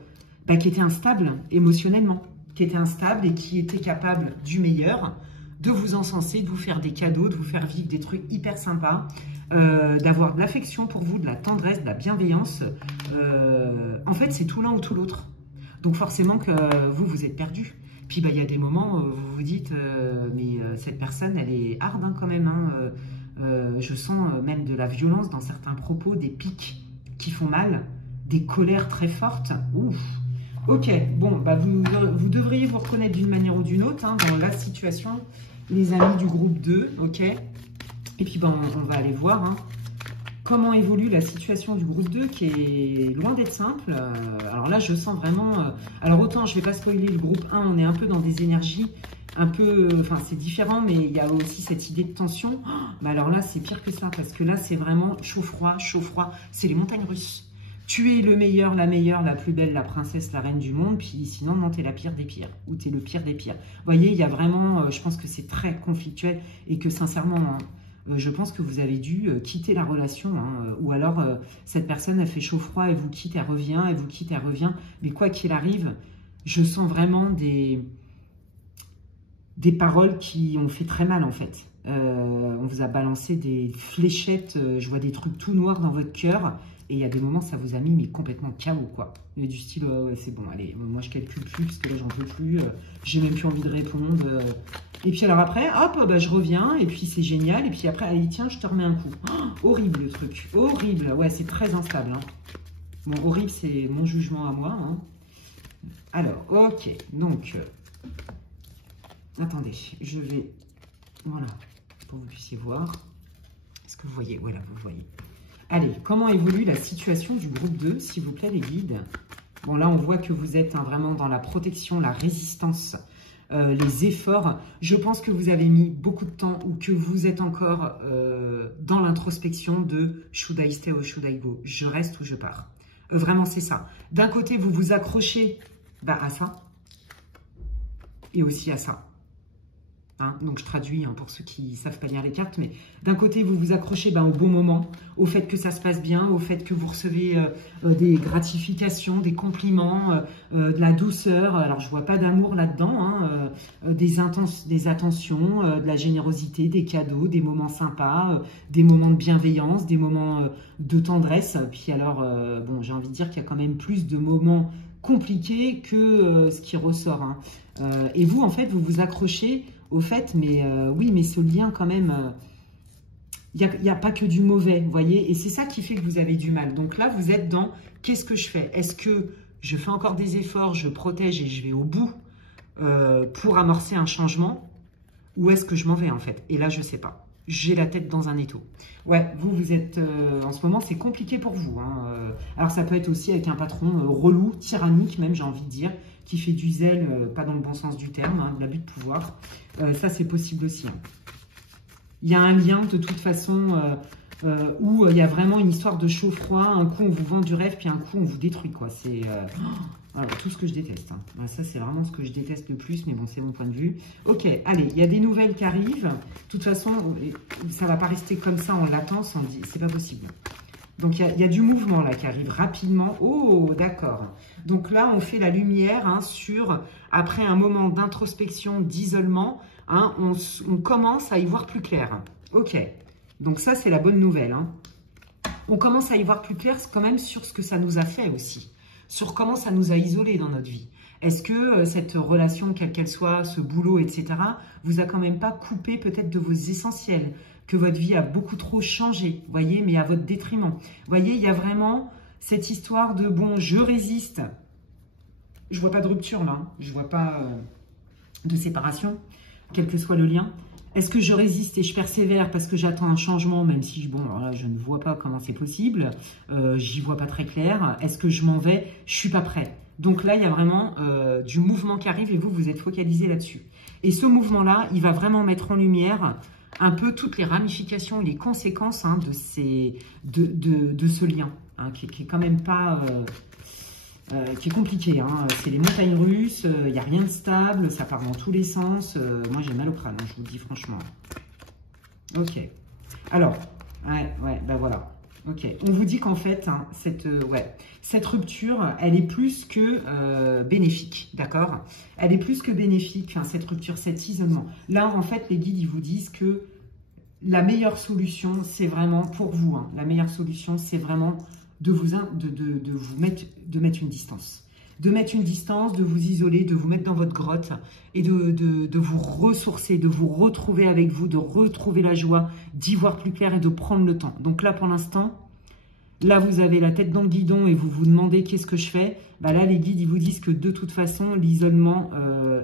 qui était instable émotionnellement, qui était instable et qui était capable du meilleur, de vous encenser, de vous faire des cadeaux, de vous faire vivre des trucs hyper sympas, d'avoir de l'affection pour vous, de la tendresse, de la bienveillance. En fait, c'est tout l'un ou tout l'autre. Donc forcément que vous êtes perdu. Puis il y a des moments où vous vous dites, mais cette personne, elle est hard hein, quand même. Hein, je sens même de la violence dans certains propos, des pics qui font mal, des colères très fortes. Ouf. Ok, bon, vous devriez vous reconnaître d'une manière ou d'une autre hein, dans la situation, les amis du groupe 2, ok. Et puis on va aller voir hein, comment évolue la situation du groupe 2 qui est loin d'être simple. Alors là, je sens vraiment... alors autant, je ne vais pas spoiler le groupe 1, on est un peu dans des énergies un peu... Enfin, c'est différent, mais il y a aussi cette idée de tension. Oh, mais alors là, c'est pire que ça, parce que là, c'est vraiment chaud-froid, chaud-froid. C'est les montagnes russes. Tu es le meilleur, la meilleure, la plus belle, la princesse, la reine du monde, puis sinon, non, t'es la pire des pires, ou t'es le pire des pires. Vous voyez, il y a vraiment... je pense que c'est très conflictuel, et que sincèrement... Hein, je pense que vous avez dû quitter la relation, hein, ou alors cette personne a fait chaud-froid, elle vous quitte, elle revient, elle vous quitte, elle revient. Mais quoi qu'il arrive, je sens vraiment des paroles qui ont fait très mal en fait. On vous a balancé des fléchettes, je vois des trucs tout noirs dans votre cœur, et il y a des moments ça vous a mis mais complètement KO quoi. Mais du style, ouais, c'est bon, allez, moi je calcule plus parce que là j'en peux plus, j'ai même plus envie de répondre. Et puis alors après, hop, je reviens, et puis c'est génial, et puis après, allez, tiens, je te remets un coup. Oh, horrible le truc, horrible, ouais, c'est très instable. Hein. Bon, horrible, c'est mon jugement à moi. Hein. Alors, ok, donc, attendez, je vais, voilà, pour que vous puissiez voir. Est-ce que vous voyez? Voilà, vous voyez. Allez, comment évolue la situation du groupe 2, s'il vous plaît, les guides? Bon, là, on voit que vous êtes hein, vraiment dans la protection, la résistance, les efforts. Je pense que vous avez mis beaucoup de temps ou que vous êtes encore dans l'introspection de « should I stay or should I go ?» Je reste ou je pars. Vraiment, c'est ça. D'un côté, vous vous accrochez à ça et aussi à ça. Hein, donc je traduis hein, pour ceux qui ne savent pas lire les cartes, mais d'un côté vous vous accrochez au bon moment, au fait que ça se passe bien, au fait que vous recevez des gratifications, des compliments, de la douceur, alors je vois pas d'amour là-dedans, hein, des attentions, de la générosité, des cadeaux, des moments sympas, des moments de bienveillance, des moments de tendresse, puis alors bon j'ai envie de dire qu'il y a quand même plus de moments compliqués que ce qui ressort. Hein. Et vous en fait vous vous accrochez au fait, mais oui, mais ce lien quand même, il n'y a pas que du mauvais, vous voyez, et c'est ça qui fait que vous avez du mal. Donc là, vous êtes dans, qu'est-ce que je fais? Est-ce que je fais encore des efforts, je protège et je vais au bout pour amorcer un changement, ou est-ce que je m'en vais en fait? Et là, je ne sais pas. J'ai la tête dans un étau. Ouais, vous êtes, en ce moment, c'est compliqué pour vous. Hein. Alors, ça peut être aussi avec un patron relou, tyrannique même, j'ai envie de dire, qui fait du zèle, pas dans le bon sens du terme, hein, de l'abus de pouvoir. Ça, c'est possible aussi. Hein. Il y a un lien, de toute façon, où il y a vraiment une histoire de chaud-froid. Un coup, on vous vend du rêve, puis un coup, on vous détruit, quoi. C'est voilà, tout ce que je déteste. Hein. Ça, c'est vraiment ce que je déteste le plus, mais bon, c'est mon point de vue. Ok, allez, il y a des nouvelles qui arrivent. De toute façon, ça ne va pas rester comme ça en latence, c'est pas possible. Donc, il y a du mouvement là qui arrive rapidement. Oh, d'accord. Donc là, on fait la lumière hein, sur, après un moment d'introspection, d'isolement, hein, on commence à y voir plus clair. Ok. Donc ça, c'est la bonne nouvelle. Hein. On commence à y voir plus clair quand même sur ce que ça nous a fait aussi. Sur comment ça nous a isolés dans notre vie. Est-ce que cette relation, quelle qu'elle soit, ce boulot, etc., vous a quand même pas coupé peut-être de vos essentiels, que votre vie a beaucoup trop changé, vous voyez, mais à votre détriment. Vous voyez, il y a vraiment cette histoire de, bon, je résiste. Je ne vois pas de rupture, là. Hein. Je ne vois pas de séparation, quel que soit le lien. Est-ce que je résiste et je persévère parce que j'attends un changement, même si, bon, alors là, je ne vois pas comment c'est possible. J'y vois pas très clair. Est-ce que je m'en vais? Je suis pas prêt. Donc là, il y a vraiment du mouvement qui arrive et vous, vous êtes focalisé là-dessus. Et ce mouvement-là, il va vraiment mettre en lumière un peu toutes les ramifications et les conséquences hein, de ce lien, hein, qui est quand même pas... qui est compliqué, hein. C'est les montagnes russes, il n'y a rien de stable, ça part dans tous les sens. Moi, j'ai mal au crâne, hein, je vous le dis franchement. Ok. Alors, bah voilà. Ok. On vous dit qu'en fait, hein, cette rupture, elle est plus que bénéfique, d'accord? Elle est plus que bénéfique, hein, cette rupture, cet isolement. Là, en fait, les guides, ils vous disent que la meilleure solution, c'est vraiment pour vous, hein, la meilleure solution, c'est vraiment de mettre une distance. De mettre une distance, de vous isoler, de vous mettre dans votre grotte et de vous ressourcer, de vous retrouver avec vous, de retrouver la joie, d'y voir plus clair et de prendre le temps. Donc là, pour l'instant, là, vous avez la tête dans le guidon et vous vous demandez qu'est-ce que je fais. Bah là, les guides, ils vous disent que de toute façon, l'isolement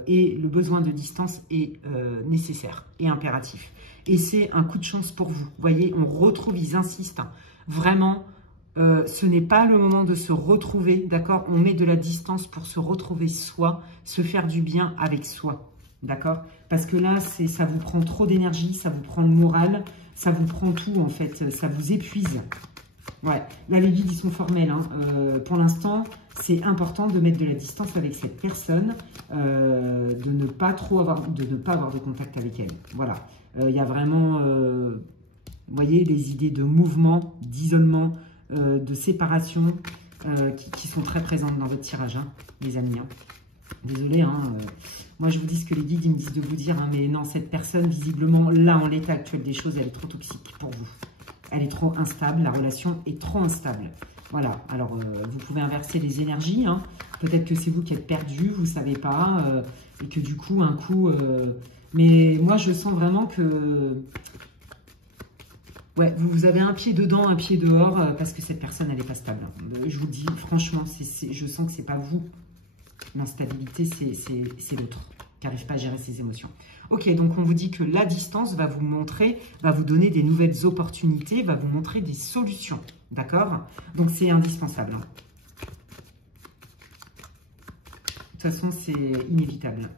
et le besoin de distance est nécessaire et impératif. Et c'est un coup de chance pour vous. Vous voyez, on retrouve, ils insistent, hein, vraiment... ce n'est pas le moment de se retrouver, d'accord? On met de la distance pour se retrouver soi, se faire du bien avec soi, d'accord? Parce que là, ça vous prend trop d'énergie, ça vous prend le moral, ça vous prend tout, en fait, ça vous épuise. Ouais, là, les guides, ils sont formels, hein. Pour l'instant, c'est important de mettre de la distance avec cette personne, de ne pas avoir de contact avec elle. Voilà, il y a vraiment, vous voyez, des idées de mouvement, d'isolement, de séparation qui sont très présentes dans votre tirage, hein, les amis. Hein. Désolé, hein, moi je vous dis ce que les guides ils me disent de vous dire, hein, mais non, cette personne, visiblement, là, en l'état actuel des choses, elle est trop toxique pour vous. Elle est trop instable, la relation est trop instable. Voilà, alors vous pouvez inverser les énergies, hein. Peut-être que c'est vous qui êtes perdu, vous ne savez pas, et que du coup, un coup... mais moi, je sens vraiment que... Ouais, vous avez un pied dedans, un pied dehors, parce que cette personne, elle n'est pas stable. Je vous dis, franchement, je sens que ce n'est pas vous. L'instabilité, c'est l'autre qui n'arrive pas à gérer ses émotions. Ok, donc on vous dit que la distance va vous montrer, va vous donner des nouvelles opportunités, va vous montrer des solutions. D'accord? Donc c'est indispensable. Hein. De toute façon, c'est inévitable.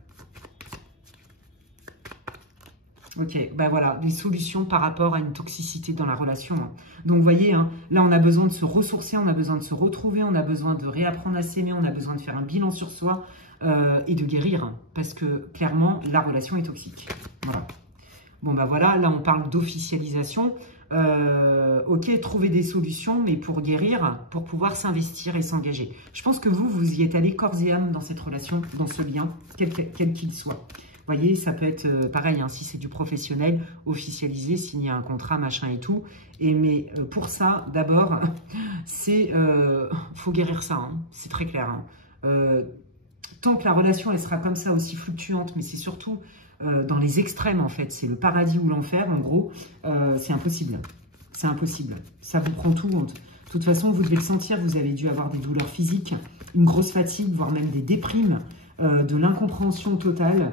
Ok, ben voilà, des solutions par rapport à une toxicité dans la relation. Hein. Donc, vous voyez, hein, là, on a besoin de se ressourcer, on a besoin de se retrouver, on a besoin de réapprendre à s'aimer, on a besoin de faire un bilan sur soi et de guérir. Hein, parce que, clairement, la relation est toxique. Voilà. Bon, ben voilà, là, on parle d'officialisation. Ok, trouver des solutions, mais pour guérir, pour pouvoir s'investir et s'engager. Je pense que vous y êtes allé corps et âme dans cette relation, dans ce lien, quel qu'il soit. Vous voyez, ça peut être pareil, hein, si c'est du professionnel, officialisé, signer un contrat, machin et tout. Mais pour ça, d'abord, faut guérir ça, hein, c'est très clair. Hein. Tant que la relation, elle sera comme ça, aussi fluctuante, mais c'est surtout dans les extrêmes, en fait. C'est le paradis ou l'enfer, en gros. C'est impossible. C'est impossible. Ça vous prend tout. De toute façon, vous devez le sentir, vous avez dû avoir des douleurs physiques, une grosse fatigue, voire même des déprimes, de l'incompréhension totale.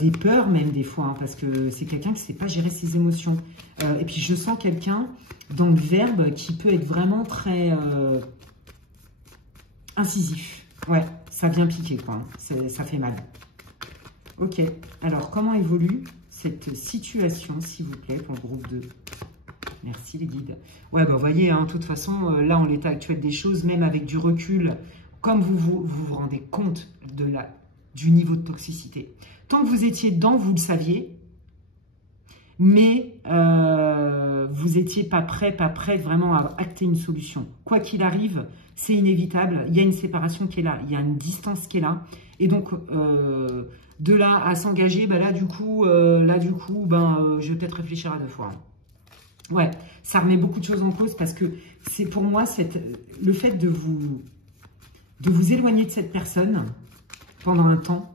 Des peurs même des fois, hein, parce que c'est quelqu'un qui ne sait pas gérer ses émotions. Et puis je sens quelqu'un dans le verbe qui peut être vraiment très incisif. Ouais, ça vient piquer, quoi. Hein. Ça fait mal. Ok, alors comment évolue cette situation, s'il vous plaît, pour le groupe 2 ? Merci les guides. Ouais, bah vous voyez, hein, de toute façon, là, en l'état actuel des choses, même avec du recul, comme vous rendez compte du niveau de toxicité. Tant que vous étiez dedans, vous le saviez, mais vous n'étiez pas prêt vraiment à acter une solution. Quoi qu'il arrive, c'est inévitable, il y a une séparation qui est là, il y a une distance qui est là, et donc de là à s'engager, bah là du coup, je vais peut-être réfléchir à 2 fois. Ouais, ça remet beaucoup de choses en cause parce que c'est pour moi le fait de vous éloigner de cette personne pendant un temps,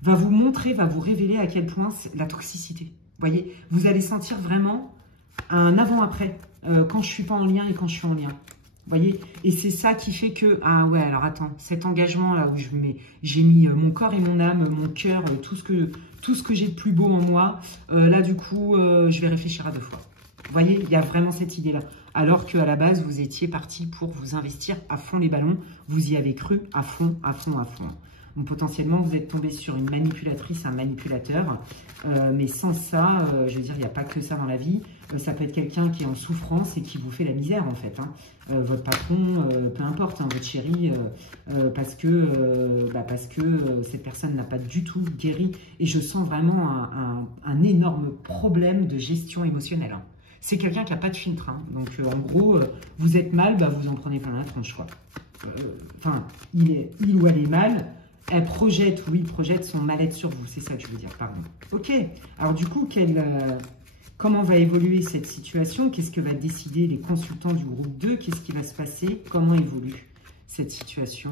va vous montrer, va vous révéler à quel point c'est la toxicité. Vous voyez, vous allez sentir vraiment un avant-après, quand je suis pas en lien et quand je suis en lien. Vous voyez? Et c'est ça qui fait que, ah ouais, alors attends, cet engagement-là où j'ai mis mon corps et mon âme, mon cœur, tout ce que j'ai de plus beau en moi, là du coup, je vais réfléchir à 2 fois. Vous voyez, il y a vraiment cette idée-là. Alors qu'à la base, vous étiez parti pour vous investir à fond les ballons. Vous y avez cru à fond, à fond, à fond. Donc potentiellement, vous êtes tombé sur une manipulatrice, un manipulateur. Mais sans ça, je veux dire, il n'y a pas que ça dans la vie. Ça peut être quelqu'un qui est en souffrance et qui vous fait la misère, en fait. Hein. Votre patron, peu importe, hein, votre chéri, parce que cette personne n'a pas du tout guéri. Et je sens vraiment un énorme problème de gestion émotionnelle. Hein. C'est quelqu'un qui n'a pas de filtre. Hein. Donc, en gros, vous êtes mal, bah, vous en prenez plein la tronche, quoi. Enfin, il ou elle est mal. Elle projette, oui, projette son mal-être sur vous. C'est ça que je veux dire, pardon. Ok. Alors, du coup, comment va évoluer cette situation? Qu'est-ce que va décider les consultants du groupe 2? Qu'est-ce qui va se passer? Comment évolue cette situation?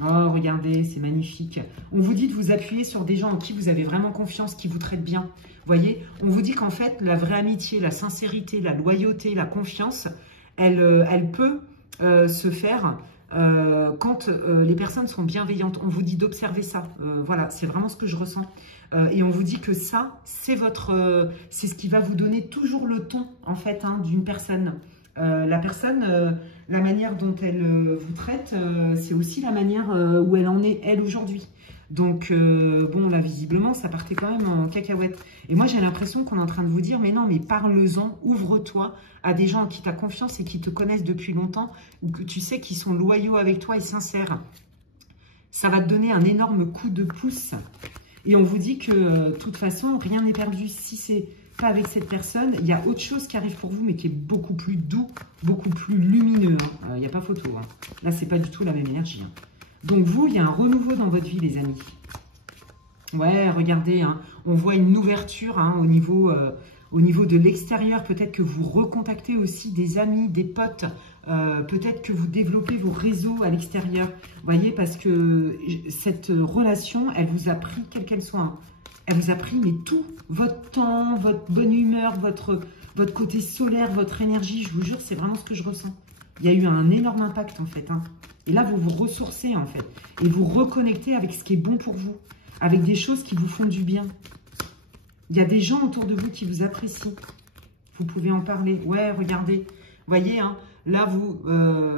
Oh, regardez, c'est magnifique. On vous dit de vous appuyer sur des gens en qui vous avez vraiment confiance, qui vous traitent bien. Vous voyez, on vous dit qu'en fait, la vraie amitié, la sincérité, la loyauté, la confiance, elle peut se faire quand les personnes sont bienveillantes. On vous dit d'observer ça. Voilà, c'est vraiment ce que je ressens. Et on vous dit que ça, c'est ce qui va vous donner toujours le ton, en fait, hein, d'une personne. La personne, la manière dont elle vous traite, c'est aussi la manière où elle en est, elle, aujourd'hui. Donc, bon, là, visiblement, ça partait quand même en cacahuète. Et moi, j'ai l'impression qu'on est en train de vous dire, mais non, mais parle-en, ouvre-toi à des gens en qui tu as confiance et qui te connaissent depuis longtemps, ou que tu sais qu'ils sont loyaux avec toi et sincères. Ça va te donner un énorme coup de pouce. Et on vous dit que, de toute façon, rien n'est perdu. Si c'est pas avec cette personne, il y a autre chose qui arrive pour vous, mais qui est beaucoup plus doux, beaucoup plus lumineux. Il n'y a pas photo. Hein. Là, c'est pas du tout la même énergie. Hein. Donc vous, il y a un renouveau dans votre vie, les amis. Ouais, regardez, hein, on voit une ouverture hein, au niveau de l'extérieur. Peut-être que vous recontactez aussi des amis, des potes. Peut-être que vous développez vos réseaux à l'extérieur. Vous voyez, parce que cette relation, elle vous a pris, quelle qu'elle soit, hein, elle vous a pris mais tout. Votre temps, votre bonne humeur, votre côté solaire, votre énergie. Je vous jure, c'est vraiment ce que je ressens. Il y a eu un énorme impact, en fait. Hein. Et là, vous vous ressourcez, en fait. Et vous reconnectez avec ce qui est bon pour vous. Avec des choses qui vous font du bien. Il y a des gens autour de vous qui vous apprécient. Vous pouvez en parler. Ouais, regardez. Vous voyez, hein, là,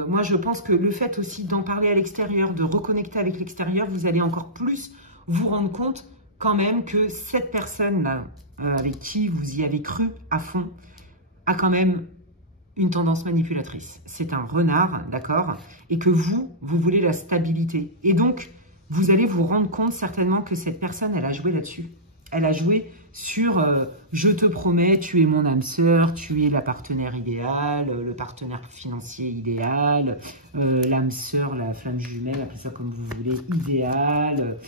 moi, je pense que le fait aussi d'en parler à l'extérieur, de reconnecter avec l'extérieur, vous allez encore plus vous rendre compte quand même que cette personne-là, avec qui vous y avez cru à fond, a quand même une tendance manipulatrice. C'est un renard, d'accord? Et que vous voulez la stabilité. Et donc, vous allez vous rendre compte certainement que cette personne, elle a joué là-dessus. Elle a joué sur je te promets, tu es mon âme sœur, tu es la partenaire idéale, le partenaire financier idéal, l'âme sœur, la flamme jumelle, appelez ça comme vous voulez, idéal,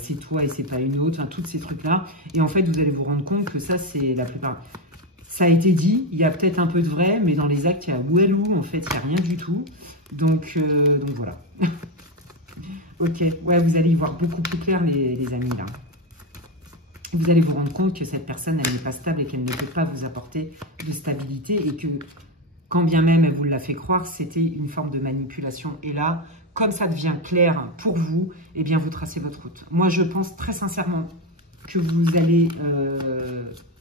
c'est toi et c'est pas une autre, enfin, tous ces trucs-là. Et en fait, vous allez vous rendre compte que ça, c'est la plupart... Ça a été dit, il y a peut-être un peu de vrai, mais dans les actes, il y a ouelou, en fait, il n'y a rien du tout. Donc voilà. Ok, ouais, vous allez y voir beaucoup plus clair, les amis, là. Vous allez vous rendre compte que cette personne, elle n'est pas stable et qu'elle ne peut pas vous apporter de stabilité et que, quand bien même elle vous l'a fait croire, c'était une forme de manipulation. Et là, comme ça devient clair pour vous, eh bien, vous tracez votre route. Moi, je pense très sincèrement que vous allez...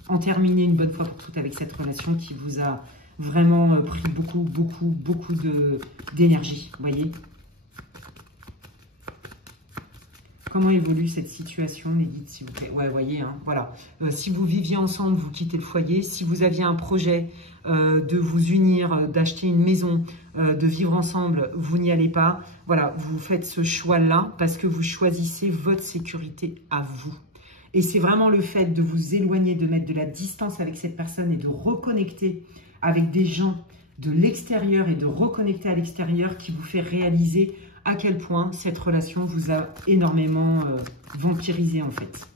en terminer une bonne fois pour toutes avec cette relation qui vous a vraiment pris beaucoup d'énergie, vous voyez. Comment évolue cette situation, les guides, s'il vous plaît? Ouais, voyez, hein, voilà. Si vous viviez ensemble, vous quittez le foyer. Si vous aviez un projet de vous unir, d'acheter une maison, de vivre ensemble, vous n'y allez pas. Voilà, vous faites ce choix-là parce que vous choisissez votre sécurité à vous. Et c'est vraiment le fait de vous éloigner, de mettre de la distance avec cette personne et de reconnecter avec des gens de l'extérieur et de reconnecter à l'extérieur qui vous fait réaliser à quel point cette relation vous a énormément vampirisé en fait.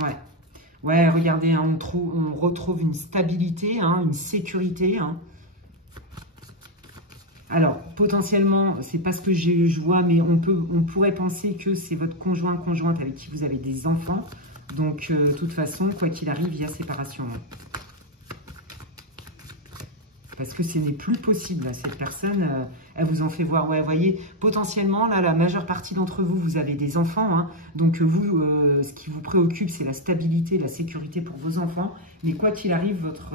Ouais, ouais, regardez, hein, on retrouve une stabilité, hein, une sécurité. Hein. Alors, potentiellement, c'est pas ce que je vois, mais on pourrait penser que c'est votre conjoint, conjointe avec qui vous avez des enfants. Donc, de toute façon, quoi qu'il arrive, il y a séparation. Parce que ce n'est plus possible. Cette personne, elle vous en fait voir. Ouais, vous voyez, potentiellement, là, la majeure partie d'entre vous, vous avez des enfants. Hein, donc, vous, ce qui vous préoccupe, c'est la stabilité, la sécurité pour vos enfants. Mais quoi qu'il arrive, votre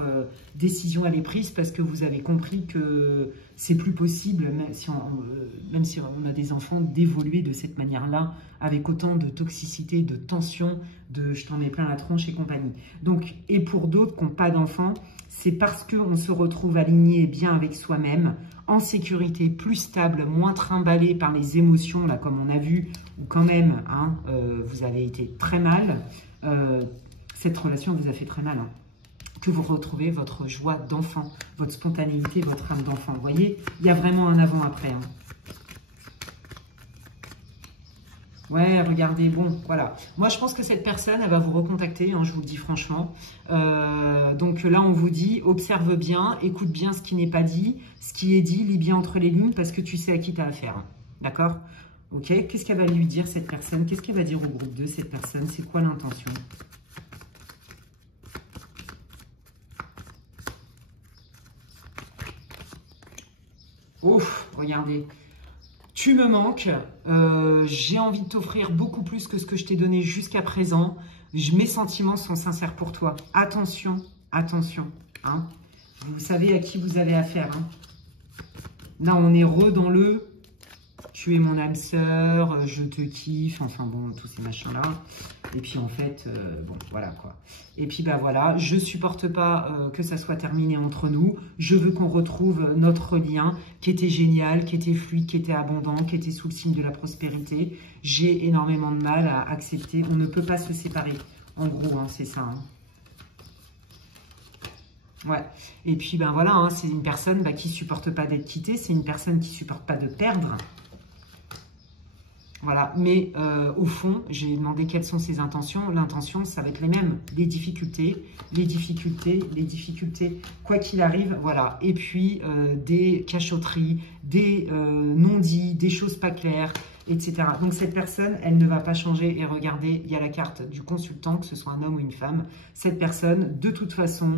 décision, elle est prise parce que vous avez compris que c'est plus possible, même si on a des enfants, d'évoluer de cette manière-là, avec autant de toxicité, de tension, de je t'en mets plein la tronche et compagnie. Donc, et pour d'autres qui n'ont pas d'enfants, c'est parce qu'on se retrouve aligné bien avec soi-même, en sécurité, plus stable, moins trimballé par les émotions, là, comme on a vu, ou quand même, hein, vous avez été très mal. Cette relation vous a fait très mal. Hein, que vous retrouvez votre joie d'enfant, votre spontanéité, votre âme d'enfant. Vous voyez, il y a vraiment un avant-après. Hein. Ouais, regardez, bon, voilà. Moi, je pense que cette personne, elle va vous recontacter, hein, je vous le dis franchement. Donc là, on vous dit, observe bien, écoute bien ce qui n'est pas dit, ce qui est dit, lis bien entre les lignes, parce que tu sais à qui tu as affaire. Hein. D'accord? Ok, qu'est-ce qu'elle va lui dire, cette personne? Qu'est-ce qu'elle va dire au groupe 2, cette personne? C'est quoi l'intention? Ouf, regardez. Tu me manques, j'ai envie de t'offrir beaucoup plus que ce que je t'ai donné jusqu'à présent. Mes sentiments sont sincères pour toi. Attention, attention. Hein. Vous savez à qui vous avez affaire. Hein. Là, on est dans le « tu es mon âme sœur, je te kiffe », enfin bon, tous ces machins-là. Et puis en fait, bon, voilà quoi. Et puis bah voilà, je supporte pas que ça soit terminé entre nous. Je veux qu'on retrouve notre lien qui était génial, qui était fluide, qui était abondant, qui était sous le signe de la prospérité. J'ai énormément de mal à accepter. On ne peut pas se séparer. En gros, hein, c'est ça. Hein. Ouais. Et puis ben voilà, hein, c'est une personne qui supporte pas d'être quittée. C'est une personne qui supporte pas de perdre. Voilà, mais au fond, j'ai demandé quelles sont ses intentions. L'intention, ça va être les mêmes. Les difficultés, les difficultés, les difficultés. Quoi qu'il arrive, voilà. Et puis, des cachotteries, des non-dits, des choses pas claires, etc. Donc, cette personne, elle ne va pas changer. Et regardez, il y a la carte du consultant, que ce soit un homme ou une femme. Cette personne, de toute façon...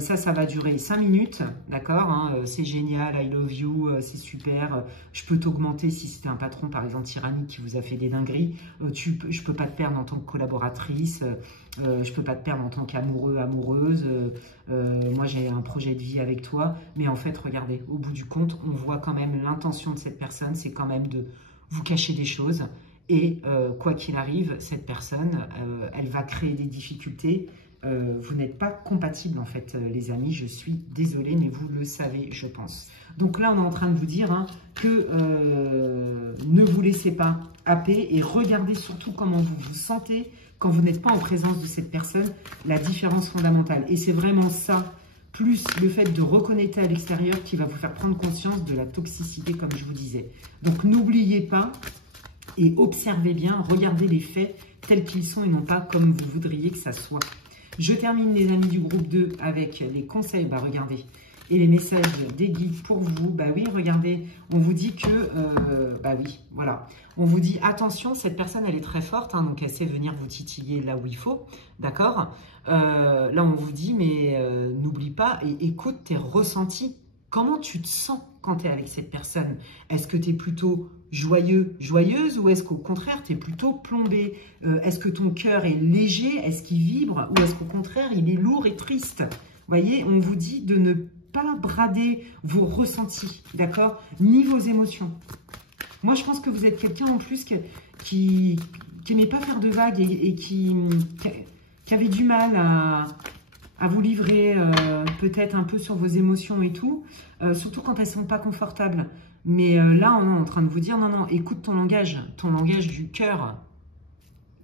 ça va durer 5 minutes, d'accord, hein, c'est génial, I love you, c'est super, je peux t'augmenter si c'était un patron, par exemple, tyrannique qui vous a fait des dingueries, je peux pas te perdre en tant que collaboratrice, je peux pas te perdre en tant qu'amoureux, amoureuse, moi j'ai un projet de vie avec toi, mais en fait, regardez, au bout du compte, on voit quand même l'intention de cette personne, c'est quand même de vous cacher des choses, et quoi qu'il arrive, cette personne, elle va créer des difficultés. Vous n'êtes pas compatibles en fait, les amis, je suis désolée, mais vous le savez, je pense. Donc là, on est en train de vous dire hein, que ne vous laissez pas happer et regardez surtout comment vous vous sentez quand vous n'êtes pas en présence de cette personne, la différence fondamentale. Et c'est vraiment ça, plus le fait de reconnecter à l'extérieur qui va vous faire prendre conscience de la toxicité, comme je vous disais. Donc n'oubliez pas et observez bien, regardez les faits tels qu'ils sont et non pas comme vous voudriez que ça soit. Je termine les amis du groupe 2 avec les conseils, bah regardez, et les messages des guides pour vous. Bah oui, regardez, on vous dit que, bah oui, voilà. On vous dit, attention, cette personne, elle est très forte, hein, donc elle sait venir vous titiller là où il faut, d'accord. Là, on vous dit, mais n'oublie pas et écoute tes ressentis. Comment tu te sens quand tu es avec cette personne? Est-ce que tu es plutôt joyeux, joyeuse ou est-ce qu'au contraire, tu es plutôt plombé? Est-ce que ton cœur est léger? Est-ce qu'il vibre? Ou est-ce qu'au contraire, il est lourd et triste? Vous voyez, on vous dit de ne pas brader vos ressentis, d'accord? Ni vos émotions. Moi, je pense que vous êtes quelqu'un en plus qui n'aimait pas faire de vagues et qui avait du mal à vous livrer peut-être un peu sur vos émotions et tout, surtout quand elles ne sont pas confortables. Mais là, on est en train de vous dire, non, non, écoute ton langage du cœur.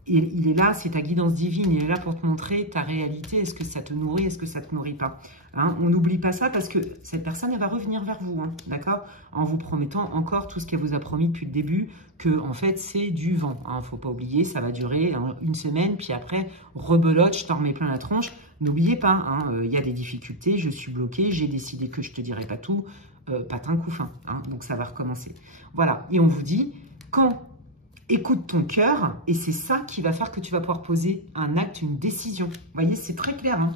Il est là, c'est ta guidance divine, il est là pour te montrer ta réalité. Est-ce que ça te nourrit, est-ce que ça ne te nourrit pas, hein? On n'oublie pas ça parce que cette personne, elle va revenir vers vous, hein, d'accord? En vous promettant encore tout ce qu'elle vous a promis depuis le début, que en fait, c'est du vent. Hein, faut pas oublier, ça va durer une semaine, puis après, rebelote, je t'en remets plein la tronche. N'oubliez pas, hein, y a des difficultés, je suis bloquée, j'ai décidé que je ne te dirai pas tout. patin coup fin, hein, donc ça va recommencer. Voilà, et on vous dit, quand écoute ton cœur, et c'est ça qui va faire que tu vas pouvoir poser un acte, une décision. Vous voyez, c'est très clair, hein.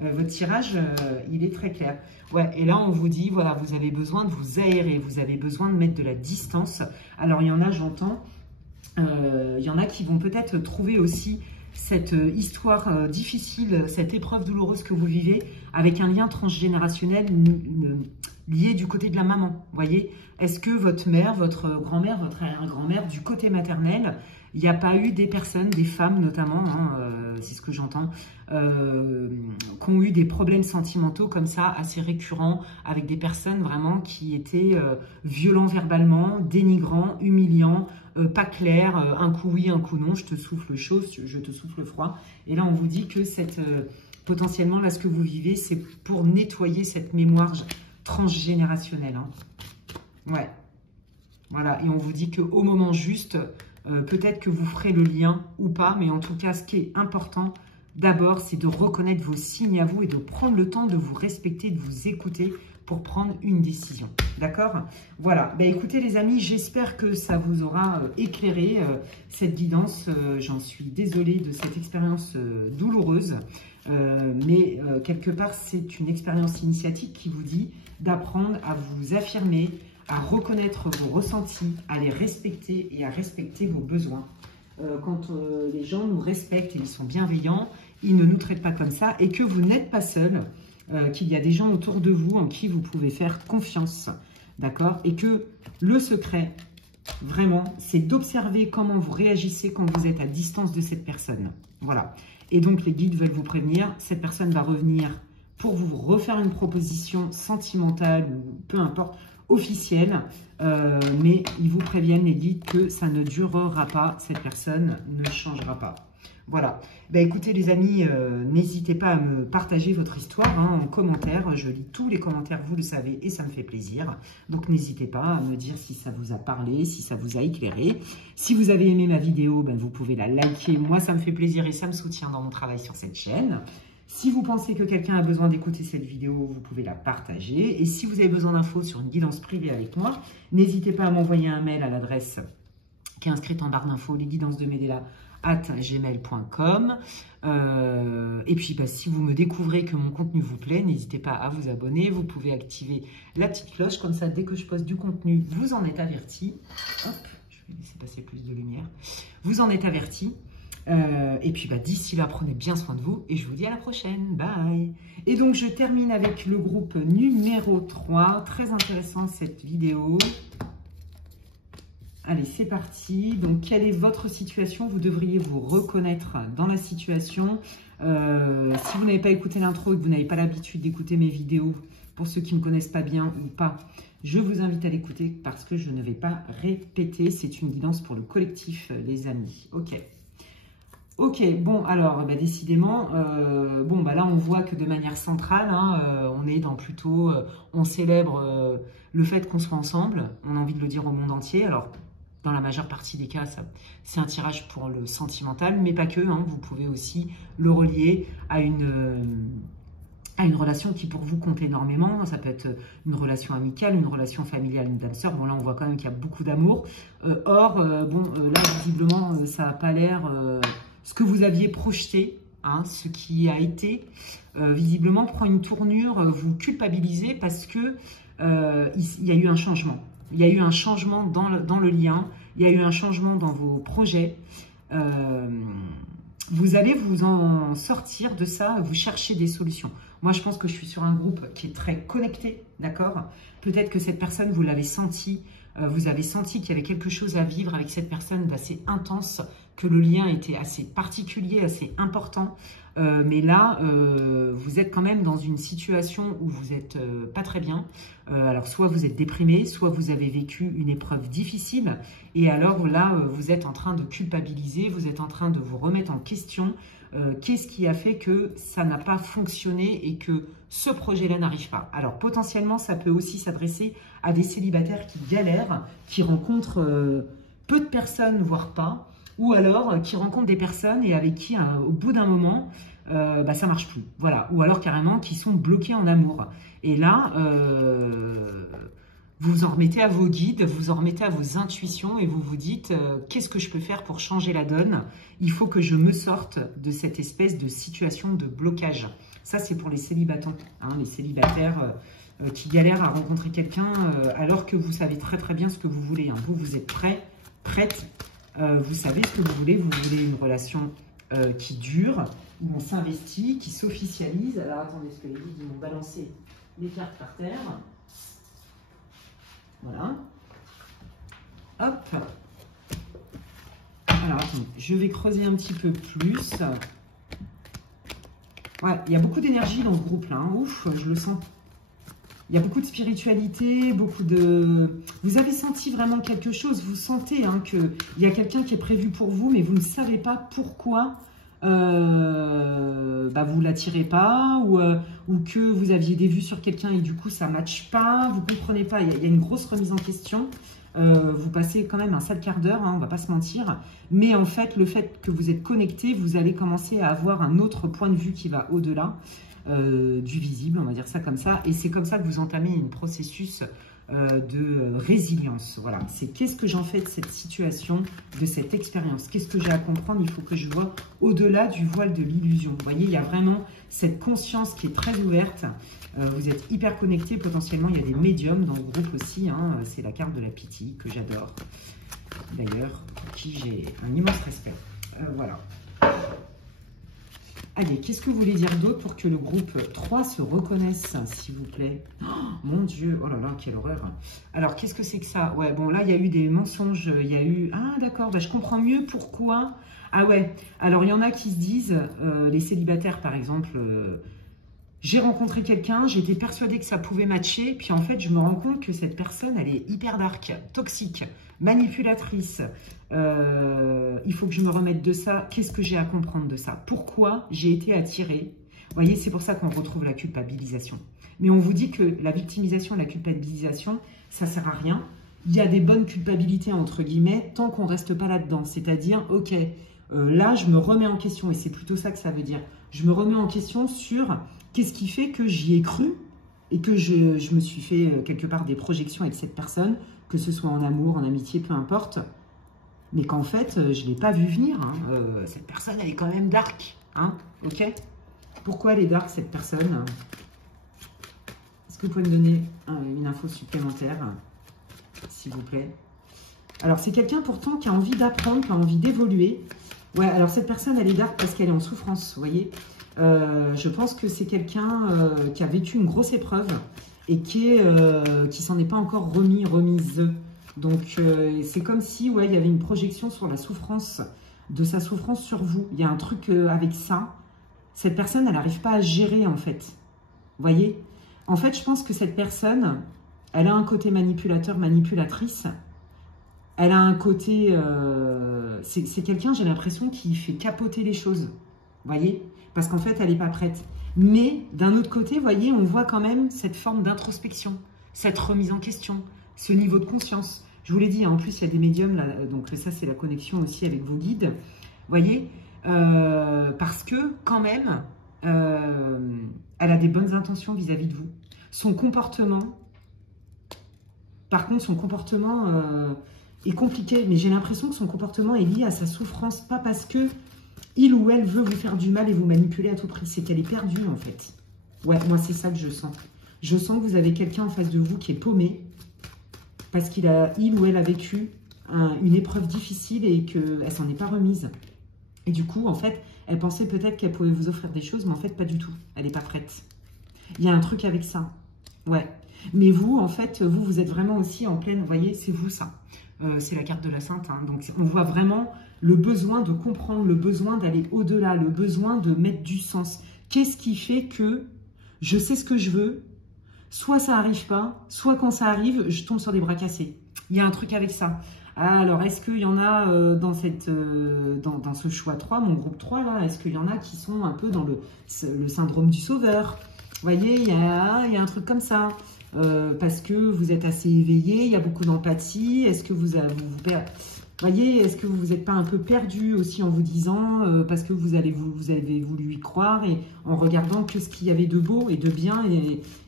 Votre tirage, il est très clair. Ouais, et là, on vous dit, voilà, vous avez besoin de vous aérer, vous avez besoin de mettre de la distance. Alors, il y en a, j'entends, il y en a qui vont peut-être trouver aussi cette histoire difficile, cette épreuve douloureuse que vous vivez avec un lien transgénérationnel lié du côté de la maman. Vous voyez, est-ce que votre mère, votre grand-mère, votre arrière-grand-mère, du côté maternel, il n'y a pas eu des personnes, des femmes notamment, hein, c'est ce que j'entends, qui ont eu des problèmes sentimentaux comme ça, assez récurrents, avec des personnes vraiment qui étaient violents verbalement, dénigrants, humiliants, pas clairs, un coup oui, un coup non, je te souffle chaud, je te souffle froid. Et là, on vous dit que potentiellement, là, ce que vous vivez, c'est pour nettoyer cette mémoire transgénérationnelle. Hein. Ouais. Voilà, et on vous dit qu'au moment juste, peut-être que vous ferez le lien ou pas, mais en tout cas, ce qui est important, d'abord, c'est de reconnaître vos signes à vous et de prendre le temps de vous respecter, de vous écouter pour prendre une décision. D'accord? Voilà. Ben, écoutez, les amis, j'espère que ça vous aura éclairé cette guidance. J'en suis désolée de cette expérience douloureuse, mais quelque part, c'est une expérience initiatique qui vous dit d'apprendre à vous affirmer, à reconnaître vos ressentis, à les respecter et à respecter vos besoins. Quand les gens nous respectent et ils sont bienveillants, ils ne nous traitent pas comme ça et que vous n'êtes pas seul, qu'il y a des gens autour de vous en qui vous pouvez faire confiance, d'accord? Et que le secret, vraiment, c'est d'observer comment vous réagissez quand vous êtes à distance de cette personne. Voilà. Et donc, les guides veulent vous prévenir, cette personne va revenir pour vous refaire une proposition sentimentale ou peu importe, officielle, mais ils vous préviennent, les guides, que ça ne durera pas, cette personne ne changera pas. Voilà. Ben, écoutez, les amis, n'hésitez pas à me partager votre histoire hein, en commentaire. Je lis tous les commentaires, vous le savez, et ça me fait plaisir. Donc, n'hésitez pas à me dire si ça vous a parlé, si ça vous a éclairé. Si vous avez aimé ma vidéo, ben, vous pouvez la liker. Moi, ça me fait plaisir et ça me soutient dans mon travail sur cette chaîne. Si vous pensez que quelqu'un a besoin d'écouter cette vidéo, vous pouvez la partager. Et si vous avez besoin d'infos sur une guidance privée avec moi, n'hésitez pas à m'envoyer un mail à l'adresse qui est inscrite en barre d'infos, lesguidancesdemedela@gmail.com. Et puis, bah, si vous me découvrez que mon contenu vous plaît, n'hésitez pas à vous abonner. Vous pouvez activer la petite cloche. Comme ça, dès que je poste du contenu, vous en êtes averti. Hop, je vais laisser passer plus de lumière. Vous en êtes averti. Et puis bah, d'ici là, prenez bien soin de vous et je vous dis à la prochaine. Bye. Et donc, je termine avec le groupe numéro 3. Très intéressant cette vidéo. Allez, c'est parti. Donc, quelle est votre situation? Vous devriez vous reconnaître dans la situation. Si vous n'avez pas écouté l'intro et que vous n'avez pas l'habitude d'écouter mes vidéos, pour ceux qui ne me connaissent pas bien ou pas, je vous invite à l'écouter parce que je ne vais pas répéter. C'est une guidance pour le collectif, les amis. Ok. Ok, bon, alors, bah, décidément, bon, bah, là, on voit que de manière centrale, hein, on est dans plutôt, on célèbre le fait qu'on soit ensemble, on a envie de le dire au monde entier. Alors, dans la majeure partie des cas, c'est un tirage pour le sentimental, mais pas que, hein, vous pouvez aussi le relier à une relation qui pour vous compte énormément. Ça peut être une relation amicale, une relation familiale, une dame sœur. Bon, là, on voit quand même qu'il y a beaucoup d'amour. Or, bon, là, visiblement, ça n'a pas l'air... ce que vous aviez projeté, hein, ce qui a été, visiblement prend une tournure, vous culpabilisez parce que il y a eu un changement. Il y a eu un changement dans le lien, il y a eu un changement dans vos projets. Vous allez vous en sortir de ça, vous cherchez des solutions. Moi, je pense que je suis sur un groupe qui est très connecté, d'accord? Peut-être que cette personne, vous l'avez senti, vous avez senti qu'il y avait quelque chose à vivre avec cette personne d'assez intense, que le lien était assez particulier, assez important. Mais là, vous êtes quand même dans une situation où vous n'êtes pas très bien. Alors, soit vous êtes déprimé, soit vous avez vécu une épreuve difficile. Et alors là, vous êtes en train de culpabiliser, vous êtes en train de vous remettre en question. Qu'est-ce qui a fait que ça n'a pas fonctionné et que ce projet-là n'arrive pas? Alors, potentiellement, ça peut aussi s'adresser à des célibataires qui galèrent, qui rencontrent peu de personnes, voire pas, ou alors qui rencontrent des personnes et avec qui, au bout d'un moment, ça marche plus. Voilà. Ou alors carrément qui sont bloqués en amour. Et là, vous vous en remettez à vos guides, vous en remettez à vos intuitions et vous vous dites qu'est-ce que je peux faire pour changer la donne? Il faut que je me sorte de cette espèce de situation de blocage. Ça, c'est pour les célibataires, hein, les célibataires qui galèrent à rencontrer quelqu'un alors que vous savez très très bien ce que vous voulez. Hein. Vous êtes prêt, prête, vous savez ce que vous voulez une relation qui dure, où on s'investit, qui s'officialise. Alors attendez, parce que les guides m'ont balancé les cartes par terre. Voilà. Hop. Alors, attendez, je vais creuser un petit peu plus. Ouais, il y a beaucoup d'énergie dans ce groupe-là. Hein. Ouf, je le sens. Il y a beaucoup de spiritualité, beaucoup de... Vous avez senti vraiment quelque chose. Vous sentez hein, qu'il y a quelqu'un qui est prévu pour vous, mais vous ne savez pas pourquoi vous ne l'attirez pas ou que vous aviez des vues sur quelqu'un et du coup ça ne matche pas. Vous ne comprenez pas. Il y a une grosse remise en question. Vous passez quand même un sale quart d'heure, hein, on ne va pas se mentir. Mais en fait, le fait que vous êtes connecté, vous allez commencer à avoir un autre point de vue qui va au-delà du visible, on va dire ça comme ça. Et c'est comme ça que vous entamez un processus de résilience. Voilà, c'est qu'est-ce que j'en fais de cette situation, de cette expérience? Qu'est-ce que j'ai à comprendre? Il faut que je vois au-delà du voile de l'illusion. Vous voyez, il y a vraiment cette conscience qui est très ouverte. Vous êtes hyper connecté, potentiellement il y a des médiums dans le groupe aussi, hein. C'est la carte de la pitié que j'adore, d'ailleurs, pour qui j'ai un immense respect. Voilà. Allez, qu'est-ce que vous voulez dire d'autre pour que le groupe 3 se reconnaisse, s'il vous plaît? Oh, mon Dieu, oh là là, quelle horreur. Alors, qu'est-ce que c'est que ça? Ouais, bon, là, il y a eu des mensonges, il y a eu... Ah, d'accord, je comprends mieux pourquoi. Ah ouais, alors il y en a qui se disent, les célibataires, par exemple... J'ai rencontré quelqu'un, j'étais persuadée que ça pouvait matcher, puis en fait, je me rends compte que cette personne, elle est hyper dark, toxique, manipulatrice. Il faut que je me remette de ça. Qu'est-ce que j'ai à comprendre de ça? Pourquoi j'ai été attirée? Vous voyez, c'est pour ça qu'on retrouve la culpabilisation. Mais on vous dit que la victimisation et la culpabilisation, ça ne sert à rien. Il y a des bonnes culpabilités, entre guillemets, tant qu'on ne reste pas là-dedans. C'est-à-dire, ok, là, je me remets en question, et c'est plutôt ça que ça veut dire. Je me remets en question sur... Qu'est-ce qui fait que j'y ai cru et que je me suis fait quelque part des projections avec cette personne, que ce soit en amour, en amitié, peu importe, mais qu'en fait, je ne l'ai pas vu venir. Hein. Cette personne, elle est quand même dark. Hein, ok? Pourquoi elle est dark, cette personne? Est-ce que vous pouvez me donner une info supplémentaire, s'il vous plaît? Alors, c'est quelqu'un pourtant qui a envie d'apprendre, qui a envie d'évoluer. Ouais, alors cette personne, elle est dark parce qu'elle est en souffrance, vous voyez? Je pense que c'est quelqu'un qui a vécu une grosse épreuve et qui s'en est pas encore remise. Donc, c'est comme si ouais, il y avait une projection sur la souffrance, de sa souffrance sur vous. Il y a un truc avec ça. Cette personne, elle n'arrive pas à gérer, en fait. Vous voyez? En fait, je pense que cette personne, elle a un côté manipulateur, manipulatrice. Elle a un côté... c'est quelqu'un, j'ai l'impression, qui fait capoter les choses. Vous voyez? Parce qu'en fait, elle n'est pas prête. Mais d'un autre côté, vous voyez, on voit quand même cette forme d'introspection, cette remise en question, ce niveau de conscience. Je vous l'ai dit, hein, en plus, il y a des médiums, là, donc ça, c'est la connexion aussi avec vos guides. Vous voyez, parce que quand même, elle a des bonnes intentions vis-à-vis de vous. Son comportement, par contre, son comportement est compliqué, mais j'ai l'impression que son comportement est lié à sa souffrance, pas parce que il ou elle veut vous faire du mal et vous manipuler à tout prix. C'est qu'elle est perdue, en fait. Ouais, moi, c'est ça que je sens. Je sens que vous avez quelqu'un en face de vous qui est paumé parce il ou elle a vécu une épreuve difficile et qu'elle s'en est pas remise. Et du coup, en fait, elle pensait peut-être qu'elle pouvait vous offrir des choses, mais en fait, pas du tout. Elle n'est pas prête. Il y a un truc avec ça. Ouais. Mais vous, en fait, vous êtes vraiment aussi en pleine... Vous voyez, c'est vous, ça. C'est la carte de la Sainte. Hein. Donc, on voit vraiment... le besoin de comprendre, le besoin d'aller au-delà, le besoin de mettre du sens. Qu'est-ce qui fait que je sais ce que je veux, soit ça n'arrive pas, soit quand ça arrive, je tombe sur des bras cassés. Il y a un truc avec ça. Alors, est-ce qu'il y en a dans ce choix 3, mon groupe 3, là, est-ce qu'il y en a qui sont un peu dans le syndrome du sauveur? Vous voyez, il y a un truc comme ça. Parce que vous êtes assez éveillé, il y a beaucoup d'empathie. Est-ce que vous Voyez, est-ce que vous n'êtes pas un peu perdu aussi en vous disant, parce que vous avez voulu y croire et en regardant que ce qu'il y avait de beau et de bien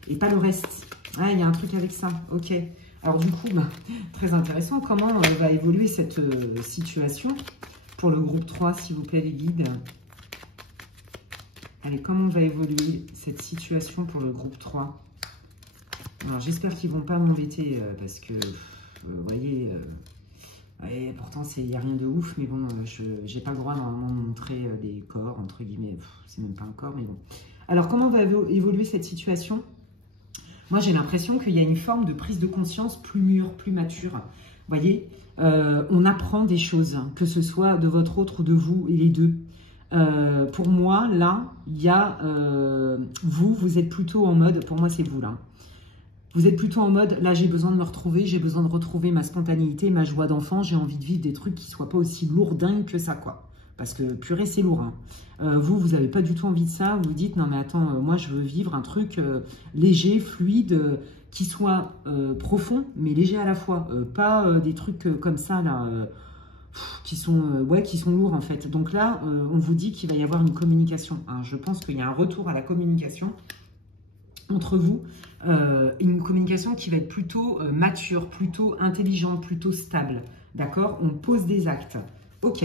et pas le reste. Ah, il y a un truc avec ça, ok. Alors du coup, bah, très intéressant, comment va évoluer cette situation pour le groupe 3, s'il vous plaît les guides. Allez, comment va évoluer cette situation pour le groupe 3? Alors j'espère qu'ils ne vont pas m'embêter parce que, vous voyez... ouais, pourtant, il n'y a rien de ouf, mais bon, je n'ai pas le droit normalement de montrer les corps, entre guillemets. C'est même pas un corps, mais bon. Alors, comment va évoluer cette situation? Moi, j'ai l'impression qu'il y a une forme de prise de conscience plus mûre, plus mature. Vous voyez, on apprend des choses, hein, que ce soit de votre autre ou de vous, et les deux. Pour moi, là, il y a vous êtes plutôt en mode, pour moi, c'est vous, là. Vous êtes plutôt en mode, là j'ai besoin de me retrouver, j'ai besoin de retrouver ma spontanéité, ma joie d'enfant, j'ai envie de vivre des trucs qui ne soient pas aussi lourdingues que ça, quoi. Parce que purée, c'est lourd. Hein. Vous n'avez pas du tout envie de ça, vous vous dites, non mais attends, moi je veux vivre un truc léger, fluide, qui soit profond, mais léger à la fois. Pas des trucs comme ça, là, qui sont lourds en fait. Donc là, on vous dit qu'il va y avoir une communication. Hein. Je pense qu'il y a un retour à la communication entre vous, une communication qui va être plutôt mature, plutôt intelligente, plutôt stable. D'accord? On pose des actes. Ok.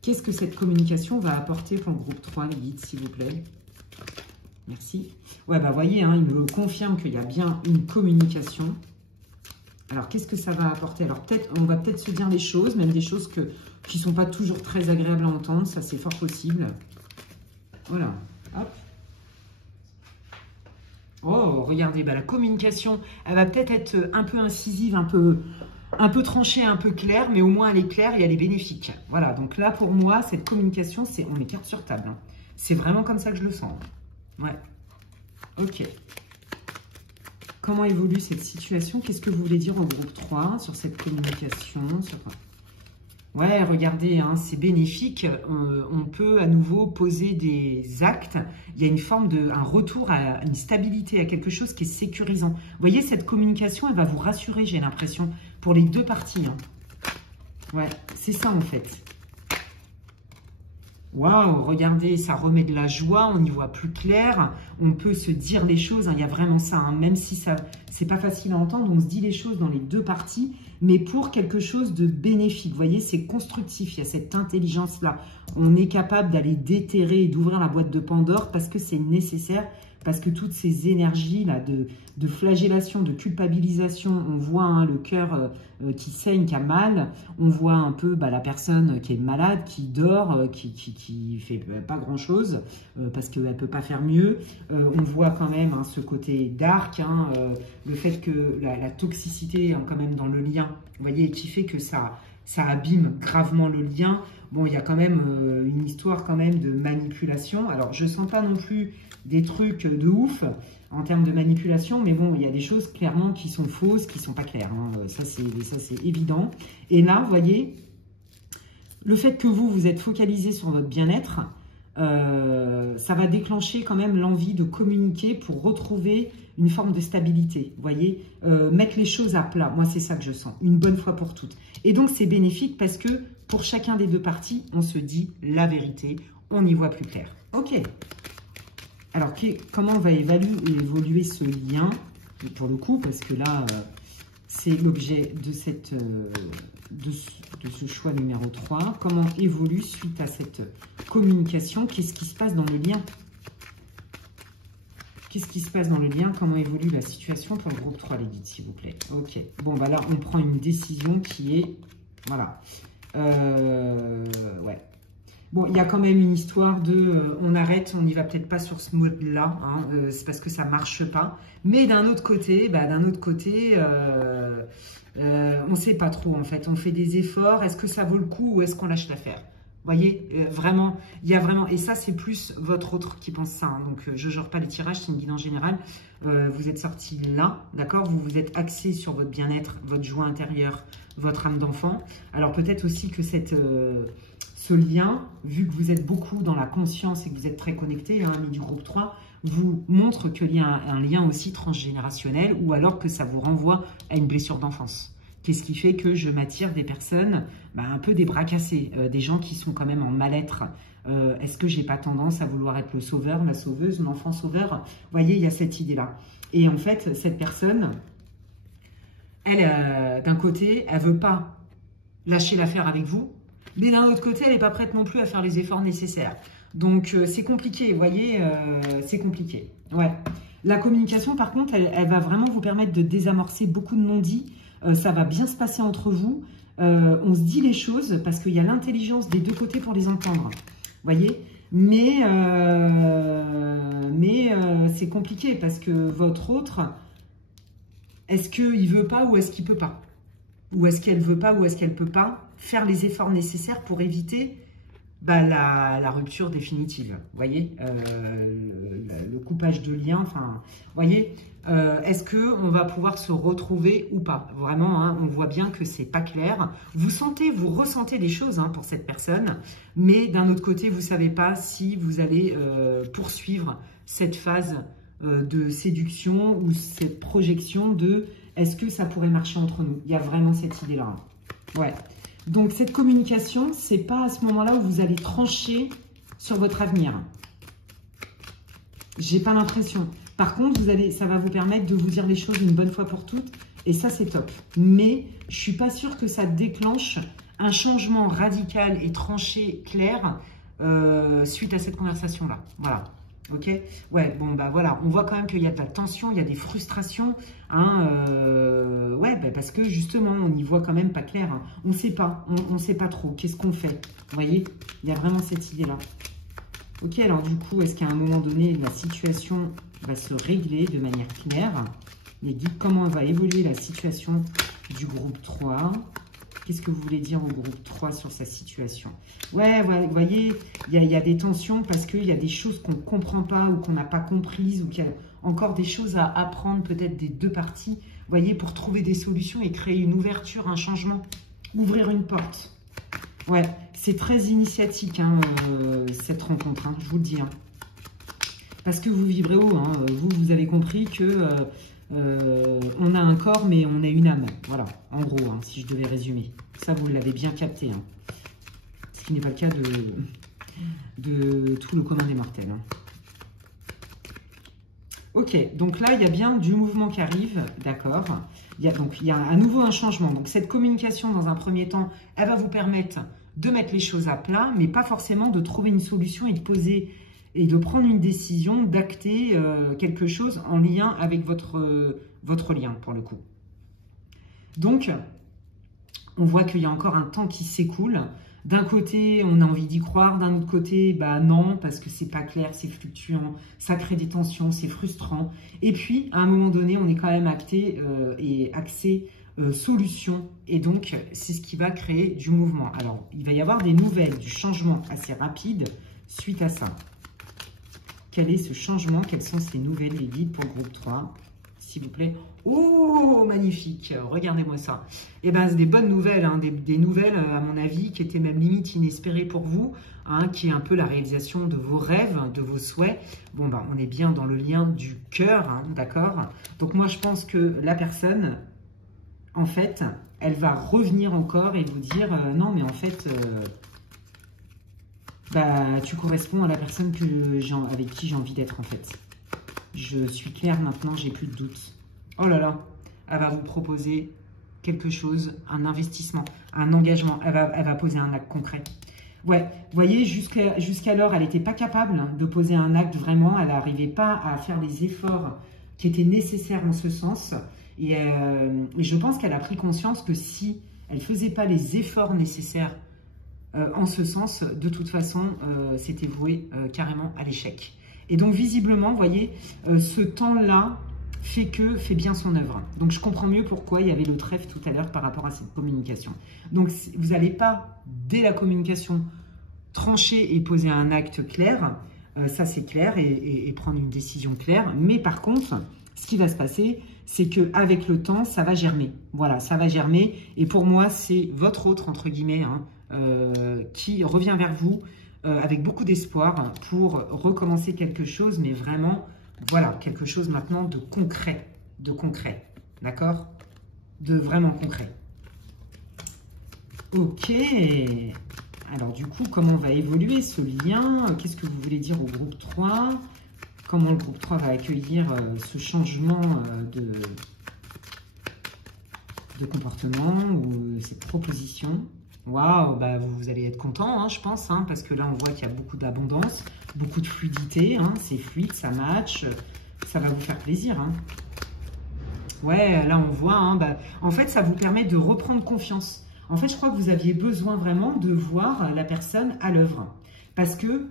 Qu'est-ce que cette communication va apporter pour le groupe 3, les guides, s'il vous plaît? Merci. Ouais, bah voyez, hein, il me confirme qu'il y a bien une communication. Alors, qu'est-ce que ça va apporter? Alors, on va peut-être se dire des choses, même des choses qui ne sont pas toujours très agréables à entendre. Ça, c'est fort possible. Voilà. Hop. Oh, regardez, bah, la communication, elle va peut-être être un peu incisive, un peu tranchée, un peu claire, mais au moins elle est claire et elle est bénéfique. Voilà, donc là, pour moi, cette communication, on met carte sur table. Hein. C'est vraiment comme ça que je le sens. Ouais. Ok. Comment évolue cette situation? Qu'est-ce que vous voulez dire au groupe 3 sur cette communication Ouais, regardez, hein, c'est bénéfique. On peut à nouveau poser des actes. Il y a une forme un retour à une stabilité, à quelque chose qui est sécurisant. Vous voyez, cette communication, elle va vous rassurer, j'ai l'impression, pour les deux parties. Hein. Ouais, c'est ça en fait. Waouh, regardez, ça remet de la joie, on y voit plus clair, on peut se dire les choses, hein, il y a vraiment ça, hein, même si c'est pas facile à entendre, on se dit les choses dans les deux parties, mais pour quelque chose de bénéfique. Vous voyez, c'est constructif, il y a cette intelligence-là. On est capable d'aller déterrer et d'ouvrir la boîte de Pandore parce que c'est nécessaire, parce que toutes ces énergies-là de flagellation, de culpabilisation, on voit hein, le cœur qui saigne, qui a mal, on voit un peu la personne qui est malade, qui dort, qui fait pas grand-chose, parce qu'elle ne peut pas faire mieux. On voit quand même hein, ce côté dark, hein, le fait que la toxicité hein, quand même dans le lien, vous voyez, qui fait que ça abîme gravement le lien. Bon, il y a quand même une histoire quand même de manipulation. Alors, je ne sens pas non plus des trucs de ouf en termes de manipulation, mais bon, il y a des choses clairement qui sont fausses, qui ne sont pas claires. Hein. Ça, c'est évident. Et là, vous voyez, le fait que vous êtes focalisé sur votre bien-être, ça va déclencher quand même l'envie de communiquer pour retrouver une forme de stabilité, vous voyez, mettre les choses à plat, moi c'est ça que je sens, une bonne fois pour toutes. Et donc c'est bénéfique parce que pour chacun des deux parties, on se dit la vérité, on y voit plus clair. Ok, alors comment va évoluer ce lien, pour le coup, parce que là, c'est l'objet de ce choix numéro 3, comment évolue suite à cette communication, qu'est-ce qui se passe dans le lien? Qu'est-ce qui se passe dans le lien? Comment évolue la situation pour le groupe 3, les guides, s'il vous plaît? Ok. Bon, bah là, on prend une décision qui est... Voilà. Ouais. Bon, il y a quand même une histoire de... on arrête, on n'y va peut-être pas sur ce mode-là. Hein, c'est parce que ça ne marche pas. Mais d'un autre côté, on ne sait pas trop, en fait. On fait des efforts. Est-ce que ça vaut le coup ou est-ce qu'on lâche l'affaire? Vous voyez, vraiment, il y a vraiment... Et ça, c'est plus votre autre qui pense ça. Hein. Donc, je ne gère pas les tirages, c'est une guide en général. Vous êtes sorti là, d'accord? Vous vous êtes axé sur votre bien-être, votre joie intérieure, votre âme d'enfant. Alors, peut-être aussi que ce lien, vu que vous êtes beaucoup dans la conscience et que vous êtes très connecté, hein, ami du groupe 3, vous montre qu'il y a un lien aussi transgénérationnel ou alors que ça vous renvoie à une blessure d'enfance Qu'est-ce qui fait que je m'attire des personnes, un peu des bras cassés, des gens qui sont quand même en mal-être. Est-ce que j'ai pas tendance à vouloir être le sauveur, la sauveuse, l'enfant sauveur? Vous voyez, il y a cette idée-là. Et en fait, cette personne, elle, d'un côté, elle veut pas lâcher l'affaire avec vous, mais d'un autre côté, elle n'est pas prête non plus à faire les efforts nécessaires. Donc, c'est compliqué, vous voyez, c'est compliqué. Ouais. La communication, par contre, elle va vraiment vous permettre de désamorcer beaucoup de non-dits. Ça va bien se passer entre vous. On se dit les choses parce qu'il y a l'intelligence des deux côtés pour les entendre. Vous voyez? Mais c'est compliqué parce que votre autre, est-ce qu'il veut pas ou est-ce qu'il peut pas? Ou est-ce qu'elle veut pas ou est-ce qu'elle peut pas faire les efforts nécessaires pour éviter la rupture définitive, vous voyez, le coupage de lien, enfin, vous voyez, est-ce qu'on va pouvoir se retrouver ou pas? Vraiment, hein, on voit bien que c'est pas clair. Vous ressentez des choses pour cette personne, mais d'un autre côté, vous savez pas si vous allez poursuivre cette phase de séduction ou cette projection de est-ce que ça pourrait marcher entre nous? Il y a vraiment cette idée-là. Ouais. Donc, cette communication, c'est pas à ce moment-là où vous allez trancher sur votre avenir. J'ai pas l'impression. Par contre, ça va vous permettre de vous dire les choses une bonne fois pour toutes. Et ça, c'est top. Mais je suis pas sûre que ça déclenche un changement radical et tranché, clair, suite à cette conversation-là. Voilà. Ok, ouais, bon, voilà, on voit quand même qu'il y a de la tension, il y a des frustrations, ouais, parce que justement, on n'y voit quand même pas clair, hein. On sait pas trop, qu'est-ce qu'on fait, vous voyez, il y a vraiment cette idée-là. Ok, alors du coup, est-ce qu'à un moment donné, la situation va se régler de manière claire? Les guides, comment va évoluer la situation du groupe 3? Qu'est-ce que vous voulez dire au groupe 3 sur sa situation? Ouais, vous voyez, il y a des tensions parce qu'il y a des choses qu'on ne comprend pas ou qu'on n'a pas comprises ou qu'il y a encore des choses à apprendre peut-être des deux parties, vous voyez, pour trouver des solutions et créer une ouverture, un changement, ouvrir une porte. Ouais, c'est très initiatique, cette rencontre, je vous le dis. Parce que vous vibrez haut, vous avez compris que... on a un corps, mais on est une âme. Voilà, en gros, si je devais résumer. Ça, vous l'avez bien capté. Ce qui n'est pas le cas de tout le commun des mortels. Ok, donc là, il y a bien du mouvement qui arrive, d'accord. Il y a à nouveau un changement. Donc, cette communication, dans un premier temps, elle va vous permettre de mettre les choses à plat, mais pas forcément de trouver une solution et de poser... et de prendre une décision, d'acter quelque chose en lien avec votre lien, pour le coup. Donc, on voit qu'il y a encore un temps qui s'écoule. D'un côté, on a envie d'y croire. D'un autre côté, non, parce que c'est pas clair, c'est fluctuant, ça crée des tensions, c'est frustrant. Et puis, à un moment donné, on est quand même acté et axé solution. Et donc, c'est ce qui va créer du mouvement. Alors, il va y avoir des nouvelles, du changement assez rapide suite à ça. Quel est ce changement? Quelles sont ces nouvelles, les guides pour le groupe 3, s'il vous plaît? Oh, magnifique! Regardez-moi ça. Eh bien, c'est des bonnes nouvelles, des nouvelles, à mon avis, qui étaient même limite inespérées pour vous, qui est un peu la réalisation de vos rêves, de vos souhaits. Bon, on est bien dans le lien du cœur, d'accord? Donc, moi, je pense que la personne, en fait, elle va revenir encore et vous dire, non, mais en fait... tu corresponds à la personne avec qui j'ai envie d'être, en fait. Je suis claire maintenant, j'ai plus de doute. Oh là là, elle va vous proposer quelque chose, un investissement, un engagement. Elle va poser un acte concret. Ouais, vous voyez, jusqu'alors, elle n'était pas capable de poser un acte vraiment. Elle n'arrivait pas à faire les efforts qui étaient nécessaires en ce sens. Et je pense qu'elle a pris conscience que si elle ne faisait pas les efforts nécessaires en ce sens, de toute façon, c'était voué carrément à l'échec. Et donc, visiblement, vous voyez, ce temps-là fait bien son œuvre. Donc, je comprends mieux pourquoi il y avait le trèfle tout à l'heure par rapport à cette communication. Donc, vous n'allez pas, dès la communication, trancher et poser un acte clair. Ça, c'est clair, et prendre une décision claire. Mais par contre, ce qui va se passer, c'est qu'avec le temps, ça va germer. Voilà, ça va germer. Et pour moi, c'est votre autre, entre guillemets, qui revient vers vous avec beaucoup d'espoir pour recommencer quelque chose, mais vraiment, voilà, quelque chose maintenant de concret, d'accord? De vraiment concret. Ok. Alors du coup, comment va évoluer ce lien? Qu'est-ce que vous voulez dire au groupe 3? Comment le groupe 3 va accueillir ce changement de comportement ou cette proposition? Waouh, bah vous allez être content, hein, je pense, hein, parce que là, on voit qu'il y a beaucoup d'abondance, beaucoup de fluidité, hein, c'est fluide, ça match, ça va vous faire plaisir. Hein. Ouais, là, on voit, hein, bah, en fait, ça vous permet de reprendre confiance. En fait, je crois que vous aviez besoin vraiment de voir la personne à l'œuvre. Parce que,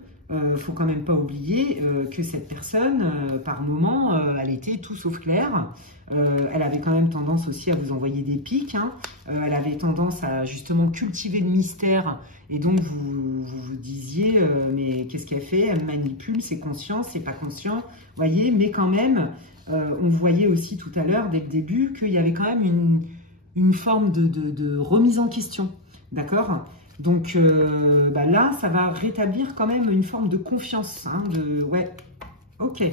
faut quand même pas oublier que cette personne, par moment, elle était tout sauf claire. Elle avait quand même tendance aussi à vous envoyer des pics. Hein. Elle avait tendance à justement cultiver le mystère. Et donc, vous disiez, mais qu'est-ce qu'elle fait? Elle manipule, c'est conscient, c'est pas conscient. Voyez, mais quand même, on voyait aussi tout à l'heure, dès le début, qu'il y avait quand même une forme de remise en question. D'accord? Donc bah là, ça va rétablir quand même une forme de confiance. Hein, ouais, ok.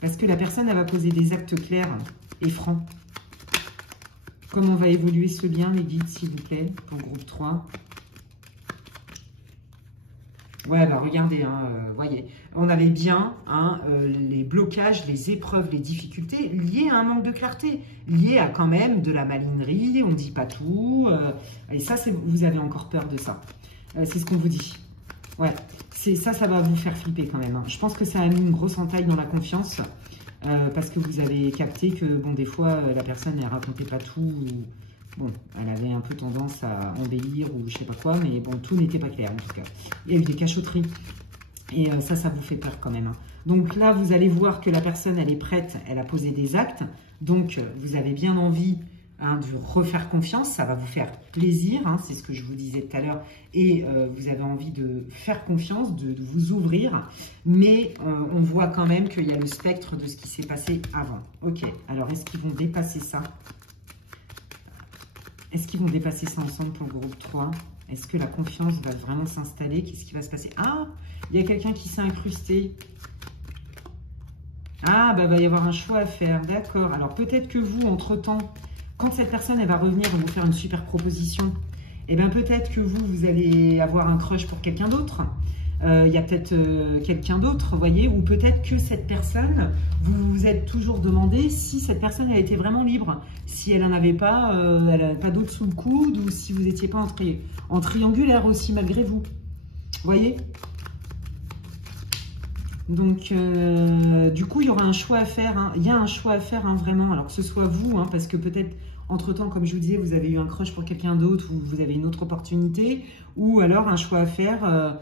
Parce que la personne, elle va poser des actes clairs et francs. Comment va évoluer ce lien, les guides, s'il vous plaît, pour le groupe 3? Ouais, bah regardez, hein, voyez, on avait bien hein, les blocages, les épreuves, les difficultés liées à un manque de clarté, liées à quand même de la malinerie, on ne dit pas tout, et ça, vous avez encore peur de ça. C'est ce qu'on vous dit. Ouais, ça va vous faire flipper quand même. Hein. Je pense que ça a mis une grosse entaille dans la confiance, parce que vous avez capté que, bon, des fois, la personne, elle racontait pas tout, bon, elle avait un peu tendance à embellir ou je sais pas quoi, mais bon, tout n'était pas clair en tout cas. Il y a eu des cachotteries. Et ça vous fait peur quand même. Hein. Donc là, vous allez voir que la personne, elle est prête, elle a posé des actes. Donc, vous avez bien envie hein, de refaire confiance. Ça va vous faire plaisir, hein, c'est ce que je vous disais tout à l'heure. Et vous avez envie de faire confiance, de vous ouvrir. Mais on voit quand même qu'il y a le spectre de ce qui s'est passé avant. Ok, alors est-ce qu'ils vont dépasser ça ? Est-ce qu'ils vont dépasser ça ensemble pour le groupe 3? Est-ce que la confiance va vraiment s'installer? Qu'est-ce qui va se passer? Ah, il y a quelqu'un qui s'est incrusté. Ah, bah, va y avoir un choix à faire. D'accord. Alors, peut-être que vous, entre-temps, quand cette personne, elle va revenir vous faire une super proposition, eh bien, peut-être que vous allez avoir un crush pour quelqu'un d'autre. Il y a peut-être quelqu'un d'autre, vous voyez, ou peut-être que cette personne, vous vous êtes toujours demandé si cette personne elle était vraiment libre, si elle n'en avait pas, elle n'avait pas d'autre sous le coude, ou si vous n'étiez pas en triangulaire aussi malgré vous, vous voyez. Donc, du coup, il y aura un choix à faire, hein. Il y a un choix à faire, hein, vraiment, alors que ce soit vous, hein, parce que peut-être entre-temps, comme je vous disais, vous avez eu un crush pour quelqu'un d'autre ou vous avez une autre opportunité, ou alors un choix à faire,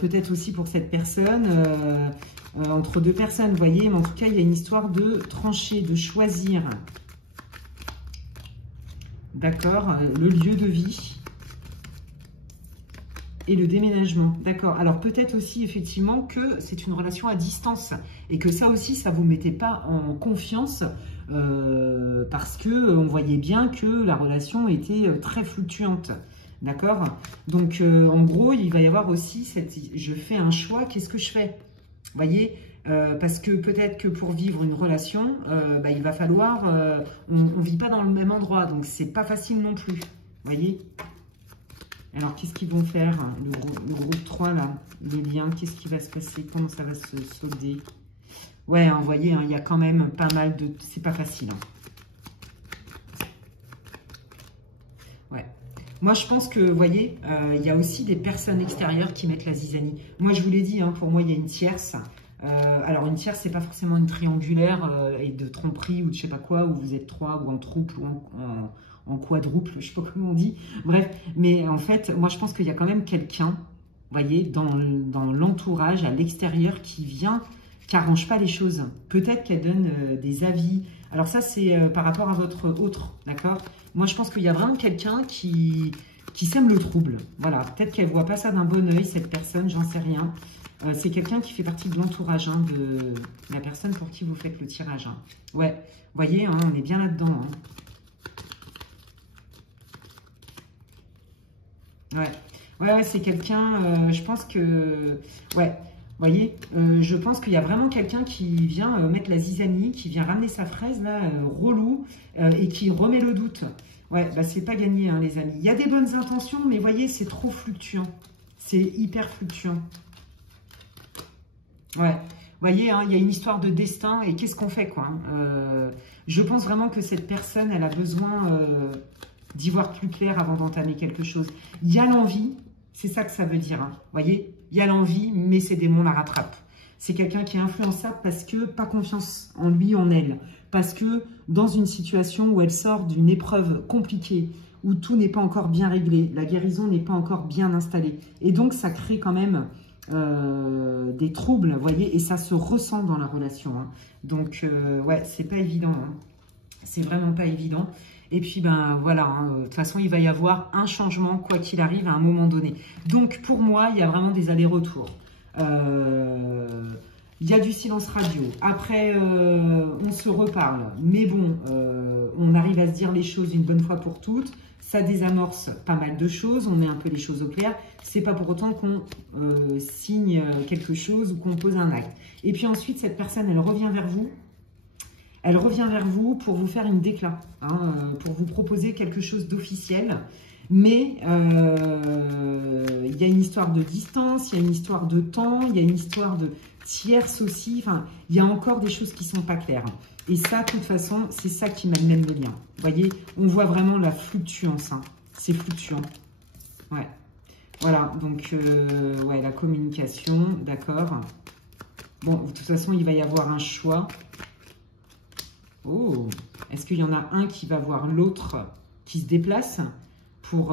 peut-être aussi pour cette personne, entre deux personnes, vous voyez, mais en tout cas, il y a une histoire de trancher, de choisir. D'accord, le lieu de vie et le déménagement. D'accord, alors peut-être aussi effectivement que c'est une relation à distance et que ça aussi, ça ne vous mettait pas en confiance parce que on voyait bien que la relation était très fluctuante. D'accord. Donc, en gros, il va y avoir aussi cette... Je fais un choix, qu'est-ce que je fais? Vous voyez, parce que peut-être que pour vivre une relation, bah, il va falloir... on ne vit pas dans le même endroit, donc c'est pas facile non plus. Vous voyez. Alors, qu'est-ce qu'ils vont faire, le groupe 3, là, les liens, qu'est-ce qui va se passer? Comment ça va se solder? Ouais, hein, vous voyez, hein, il y a quand même pas mal de... C'est pas facile. Hein. Ouais. Moi, je pense que, vous voyez, il y a aussi des personnes extérieures qui mettent la zizanie. Moi, je vous l'ai dit, hein, pour moi, il y a une tierce. Alors, une tierce, c'est pas forcément une triangulaire et de tromperie ou de je sais pas quoi, où vous êtes 3 ou en trouble ou en quadruple, je sais pas comment on dit. Bref, mais en fait, moi, je pense qu'il y a quand même quelqu'un, vous voyez, dans l'entourage, à l'extérieur, qui vient... qui n'arrange pas les choses. Peut-être qu'elle donne des avis. Alors ça, c'est par rapport à votre autre, d'accord? Moi, je pense qu'il y a vraiment quelqu'un qui sème le trouble. Voilà, peut-être qu'elle ne voit pas ça d'un bon oeil, cette personne, j'en sais rien. C'est quelqu'un qui fait partie de l'entourage hein, de la personne pour qui vous faites le tirage. Hein. Ouais, vous voyez, hein, on est bien là-dedans. Hein. Ouais, c'est quelqu'un, je pense que... Ouais. Vous voyez, je pense qu'il y a vraiment quelqu'un qui vient mettre la zizanie, qui vient ramener sa fraise, là, relou, et qui remet le doute. Ouais, bah c'est pas gagné, hein, les amis. Il y a des bonnes intentions, mais voyez, c'est trop fluctuant. C'est hyper fluctuant. Ouais, vous voyez, hein, il y a une histoire de destin et qu'est-ce qu'on fait, quoi. Je pense vraiment que cette personne, elle a besoin d'y voir plus clair avant d'entamer quelque chose. Il y a l'envie, c'est ça que ça veut dire. Hein. Vous voyez, il y a l'envie, mais ces démons la rattrapent. C'est quelqu'un qui est influençable parce que pas confiance en lui, en elle. Parce que dans une situation où elle sort d'une épreuve compliquée, où tout n'est pas encore bien réglé, la guérison n'est pas encore bien installée. Et donc, ça crée quand même des troubles, vous voyez, et ça se ressent dans la relation. Hein. Donc, ouais, c'est pas évident. Hein. C'est vraiment pas évident. Et puis, ben voilà, hein, de toute façon, il va y avoir un changement, quoi qu'il arrive, à un moment donné. Donc, pour moi, il y a vraiment des allers-retours. Il y a du silence radio. Après, on se reparle. Mais bon, on arrive à se dire les choses une bonne fois pour toutes. Ça désamorce pas mal de choses. On met un peu les choses au clair. C'est pas pour autant qu'on signe quelque chose ou qu'on pose un acte. Et puis ensuite, cette personne, elle revient vers vous. Elle revient vers vous pour vous faire une déclat, hein, pour vous proposer quelque chose d'officiel. Mais il y a une histoire de distance, il y a une histoire de temps, il y a une histoire de tierce aussi. Enfin, il y a encore des choses qui ne sont pas claires. Et ça, de toute façon, c'est ça qui m'amène le lien. Vous voyez, on voit vraiment la fluctuance. Hein. C'est fluctuant. Ouais. Voilà, donc, ouais, la communication, d'accord. Bon, de toute façon, il va y avoir un choix. Oh, est-ce qu'il y en a un qui va voir l'autre qui se déplace pour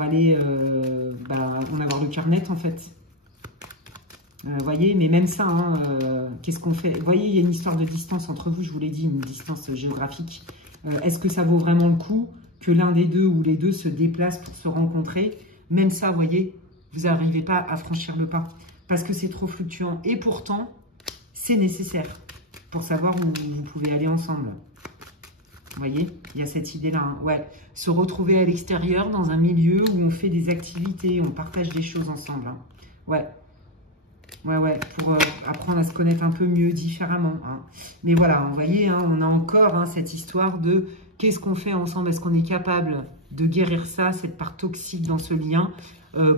aller en avoir le cœur net, en fait. Vous voyez, mais même ça, hein, qu'est-ce qu'on fait? Vous voyez, il y a une histoire de distance entre vous, je vous l'ai dit, une distance géographique. Est-ce que ça vaut vraiment le coup que l'un des deux ou les deux se déplacent pour se rencontrer? Même ça, vous voyez, vous n'arrivez pas à franchir le pas parce que c'est trop fluctuant. Et pourtant, c'est nécessaire pour savoir où vous pouvez aller ensemble. Vous voyez, il y a cette idée-là. Hein. Ouais, se retrouver à l'extérieur dans un milieu où on fait des activités, on partage des choses ensemble. Hein. Ouais. Ouais, pour apprendre à se connaître un peu mieux, différemment. Hein. Mais voilà, vous voyez, hein, on a encore hein, cette histoire de qu'est-ce qu'on fait ensemble? Est-ce qu'on est capable de guérir ça, cette part toxique dans ce lien,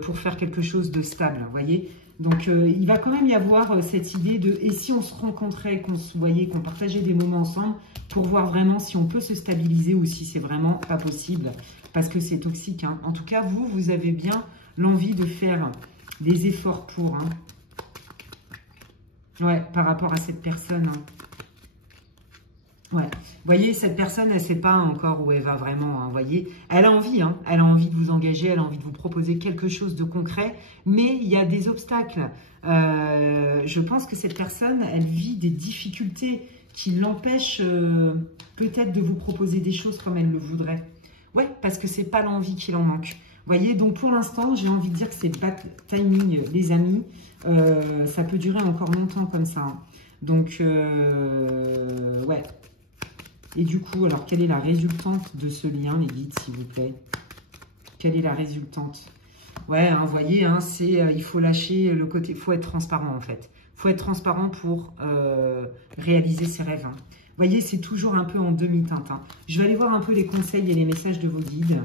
pour faire quelque chose de stable? Vous voyez? Donc, il va quand même y avoir cette idée de et si on se rencontrait, qu'on se voyait, qu'on partageait des moments ensemble pour voir vraiment si on peut se stabiliser ou si c'est vraiment pas possible parce que c'est toxique. Hein. En tout cas, vous avez bien l'envie de faire des efforts pour... Hein. Ouais, par rapport à cette personne. Hein. Ouais, vous voyez, cette personne, elle ne sait pas encore où elle va vraiment. Hein, vous voyez, elle a envie, hein, elle a envie de vous engager, elle a envie de vous proposer quelque chose de concret, mais il y a des obstacles. Je pense que cette personne, elle vit des difficultés qui l'empêchent peut-être de vous proposer des choses comme elle le voudrait. Ouais, parce que c'est pas l'envie qu'il en manque. Vous voyez, donc pour l'instant, j'ai envie de dire que c'est bad timing, les amis. Ça peut durer encore longtemps comme ça. Hein. Donc, ouais. Et du coup, alors, quelle est la résultante de ce lien, les guides, s'il vous plaît? Quelle est la résultante? Ouais, hein, vous voyez, hein, il faut lâcher le côté... Il faut être transparent, en fait. Il faut être transparent pour réaliser ses rêves. Hein. Vous voyez, c'est toujours un peu en demi-teinte. Hein. Je vais aller voir un peu les conseils et les messages de vos guides.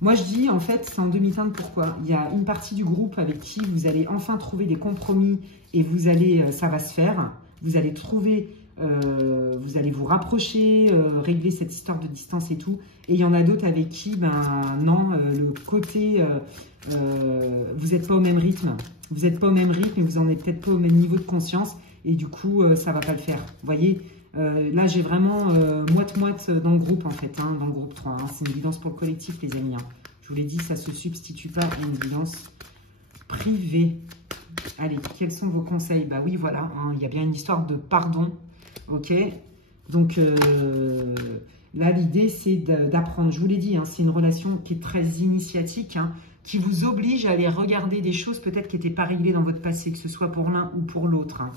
Moi, je dis, en fait, c'est en demi-teinte. Pourquoi? Il y a une partie du groupe avec qui vous allez enfin trouver des compromis et vous allez, ça va se faire. Vous allez trouver, vous allez vous rapprocher, régler cette histoire de distance et tout. Et il y en a d'autres avec qui, ben non, le côté, vous n'êtes pas au même rythme. Vous n'êtes pas au même rythme et vous n'en êtes peut-être pas au même niveau de conscience. Et du coup, ça ne va pas le faire. Vous voyez, là, j'ai vraiment moite-moite dans le groupe, en fait, hein, dans le groupe 3. Hein. C'est une guidance pour le collectif, les amis. Hein. Je vous l'ai dit, ça ne se substitue pas à une guidance privée. Allez, quels sont vos conseils? Bah oui, voilà, hein, il y a bien une histoire de pardon, ok? Donc, là, l'idée, c'est d'apprendre. Je vous l'ai dit, hein, c'est une relation qui est très initiatique, hein, qui vous oblige à aller regarder des choses peut-être qui n'étaient pas réglées dans votre passé, que ce soit pour l'un ou pour l'autre. Hein.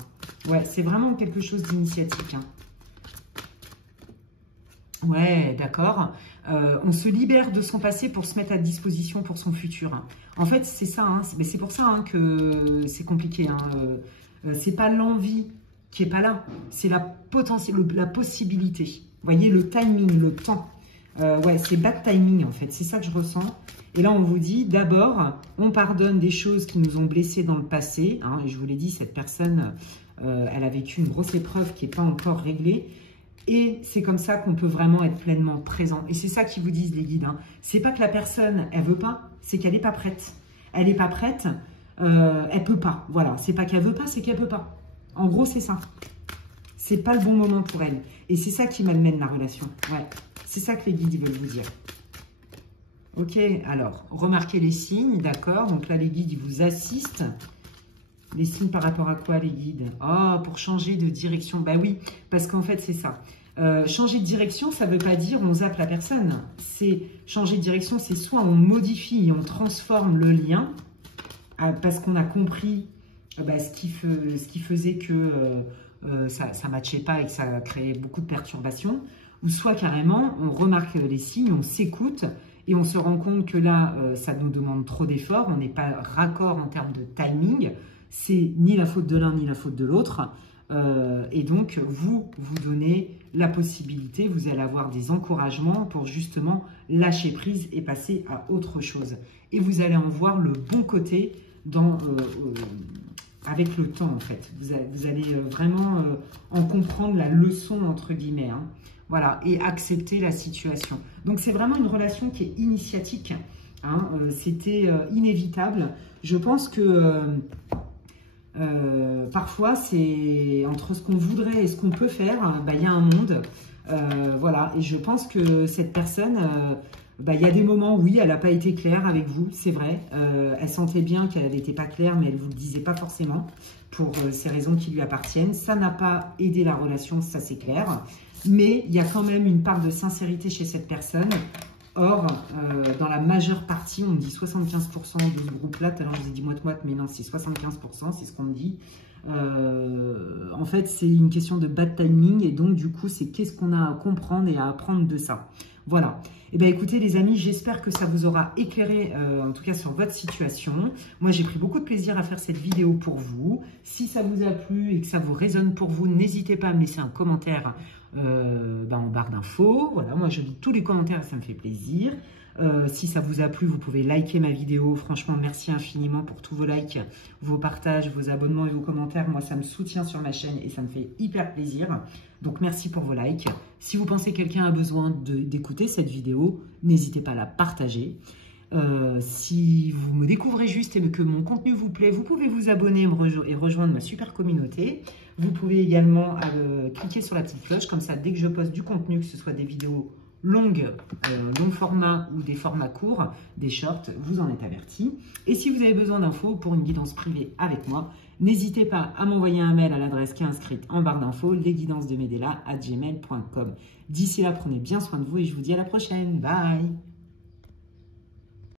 Ouais, c'est vraiment quelque chose d'initiatique. Hein. Ouais, d'accord. On se libère de son passé pour se mettre à disposition pour son futur. Hein. En fait, c'est ça. Hein, c'est pour ça hein, que c'est compliqué. Hein. C'est pas l'envie qui est pas là. C'est la possibilité. Vous voyez, le timing, le temps. Ouais, c'est bad timing en fait, c'est ça que je ressens. Et là, on vous dit, d'abord, on pardonne des choses qui nous ont blessés dans le passé. Hein, et je vous l'ai dit, cette personne, elle a vécu une grosse épreuve qui n'est pas encore réglée. Et c'est comme ça qu'on peut vraiment être pleinement présent. Et c'est ça qu'ils vous disent, les guides. Hein. C'est pas que la personne, elle veut pas, c'est qu'elle n'est pas prête. Elle n'est pas prête, elle peut pas. Voilà, c'est pas qu'elle veut pas, c'est qu'elle peut pas. En gros, c'est ça. C'est pas le bon moment pour elle. Et c'est ça qui malmène la relation. Ouais, c'est ça que les guides veulent vous dire. Ok, alors, remarquez les signes, d'accord. Donc là, les guides, ils vous assistent. Les signes par rapport à quoi, les guides? Oh, pour changer de direction. Bah oui, parce qu'en fait, c'est ça. Changer de direction, ça ne veut pas dire on zappe la personne. C'est changer de direction, c'est soit on modifie et on transforme le lien, parce qu'on a compris ce qui faisait que ça ne matchait pas et que ça créait beaucoup de perturbations, ou soit carrément, on remarque les signes, on s'écoute, et on se rend compte que là, ça nous demande trop d'efforts, on n'est pas raccord en termes de timing, c'est ni la faute de l'un ni la faute de l'autre. Et donc, vous donnez la possibilité, vous allez avoir des encouragements pour justement lâcher prise et passer à autre chose. Et vous allez en voir le bon côté avec le temps, en fait. Vous allez vraiment en comprendre la leçon, entre guillemets. Hein. Voilà, et accepter la situation. Donc, c'est vraiment une relation qui est initiatique. Hein. C'était inévitable. Je pense que... parfois, c'est entre ce qu'on voudrait et ce qu'on peut faire, il y a un monde. Voilà, et je pense que cette personne, il y a des moments, oui, elle n'a pas été claire avec vous, c'est vrai. Elle sentait bien qu'elle n'était pas claire, mais elle ne vous le disait pas forcément pour ces raisons qui lui appartiennent. Ça n'a pas aidé la relation, ça c'est clair. Mais il y a quand même une part de sincérité chez cette personne. Or, dans la majeure partie, on me dit 75% de ce groupe-là. Tout à l'heure, je vous ai dit moite-moite, mais non, c'est 75%, c'est ce qu'on me dit. En fait, c'est une question de bad timing. Et donc, du coup, c'est qu'est-ce qu'on a à comprendre et à apprendre de ça. Voilà. Eh bien, écoutez, les amis, j'espère que ça vous aura éclairé, en tout cas, sur votre situation. Moi, j'ai pris beaucoup de plaisir à faire cette vidéo pour vous. Si ça vous a plu et que ça vous résonne pour vous, n'hésitez pas à me laisser un commentaire en barre d'infos. Voilà, moi, je lis tous les commentaires, ça me fait plaisir. Si ça vous a plu, vous pouvez liker ma vidéo. Franchement, merci infiniment pour tous vos likes, vos partages, vos abonnements et vos commentaires. Moi, ça me soutient sur ma chaîne et ça me fait hyper plaisir. Donc, merci pour vos likes. Si vous pensez que quelqu'un a besoin d'écouter cette vidéo, n'hésitez pas à la partager. Si vous me découvrez juste et que mon contenu vous plaît, vous pouvez vous abonner et rejoindre ma super communauté. Vous pouvez également cliquer sur la petite cloche, comme ça, dès que je poste du contenu, que ce soit des vidéos longues, long format ou des formats courts, des shorts, vous en êtes avertis. Et si vous avez besoin d'infos pour une guidance privée avec moi, n'hésitez pas à m'envoyer un mail à l'adresse qui est inscrite en barre d'infos, lesguidancesdemedela@gmail.com. D'ici là, prenez bien soin de vous et je vous dis à la prochaine. Bye!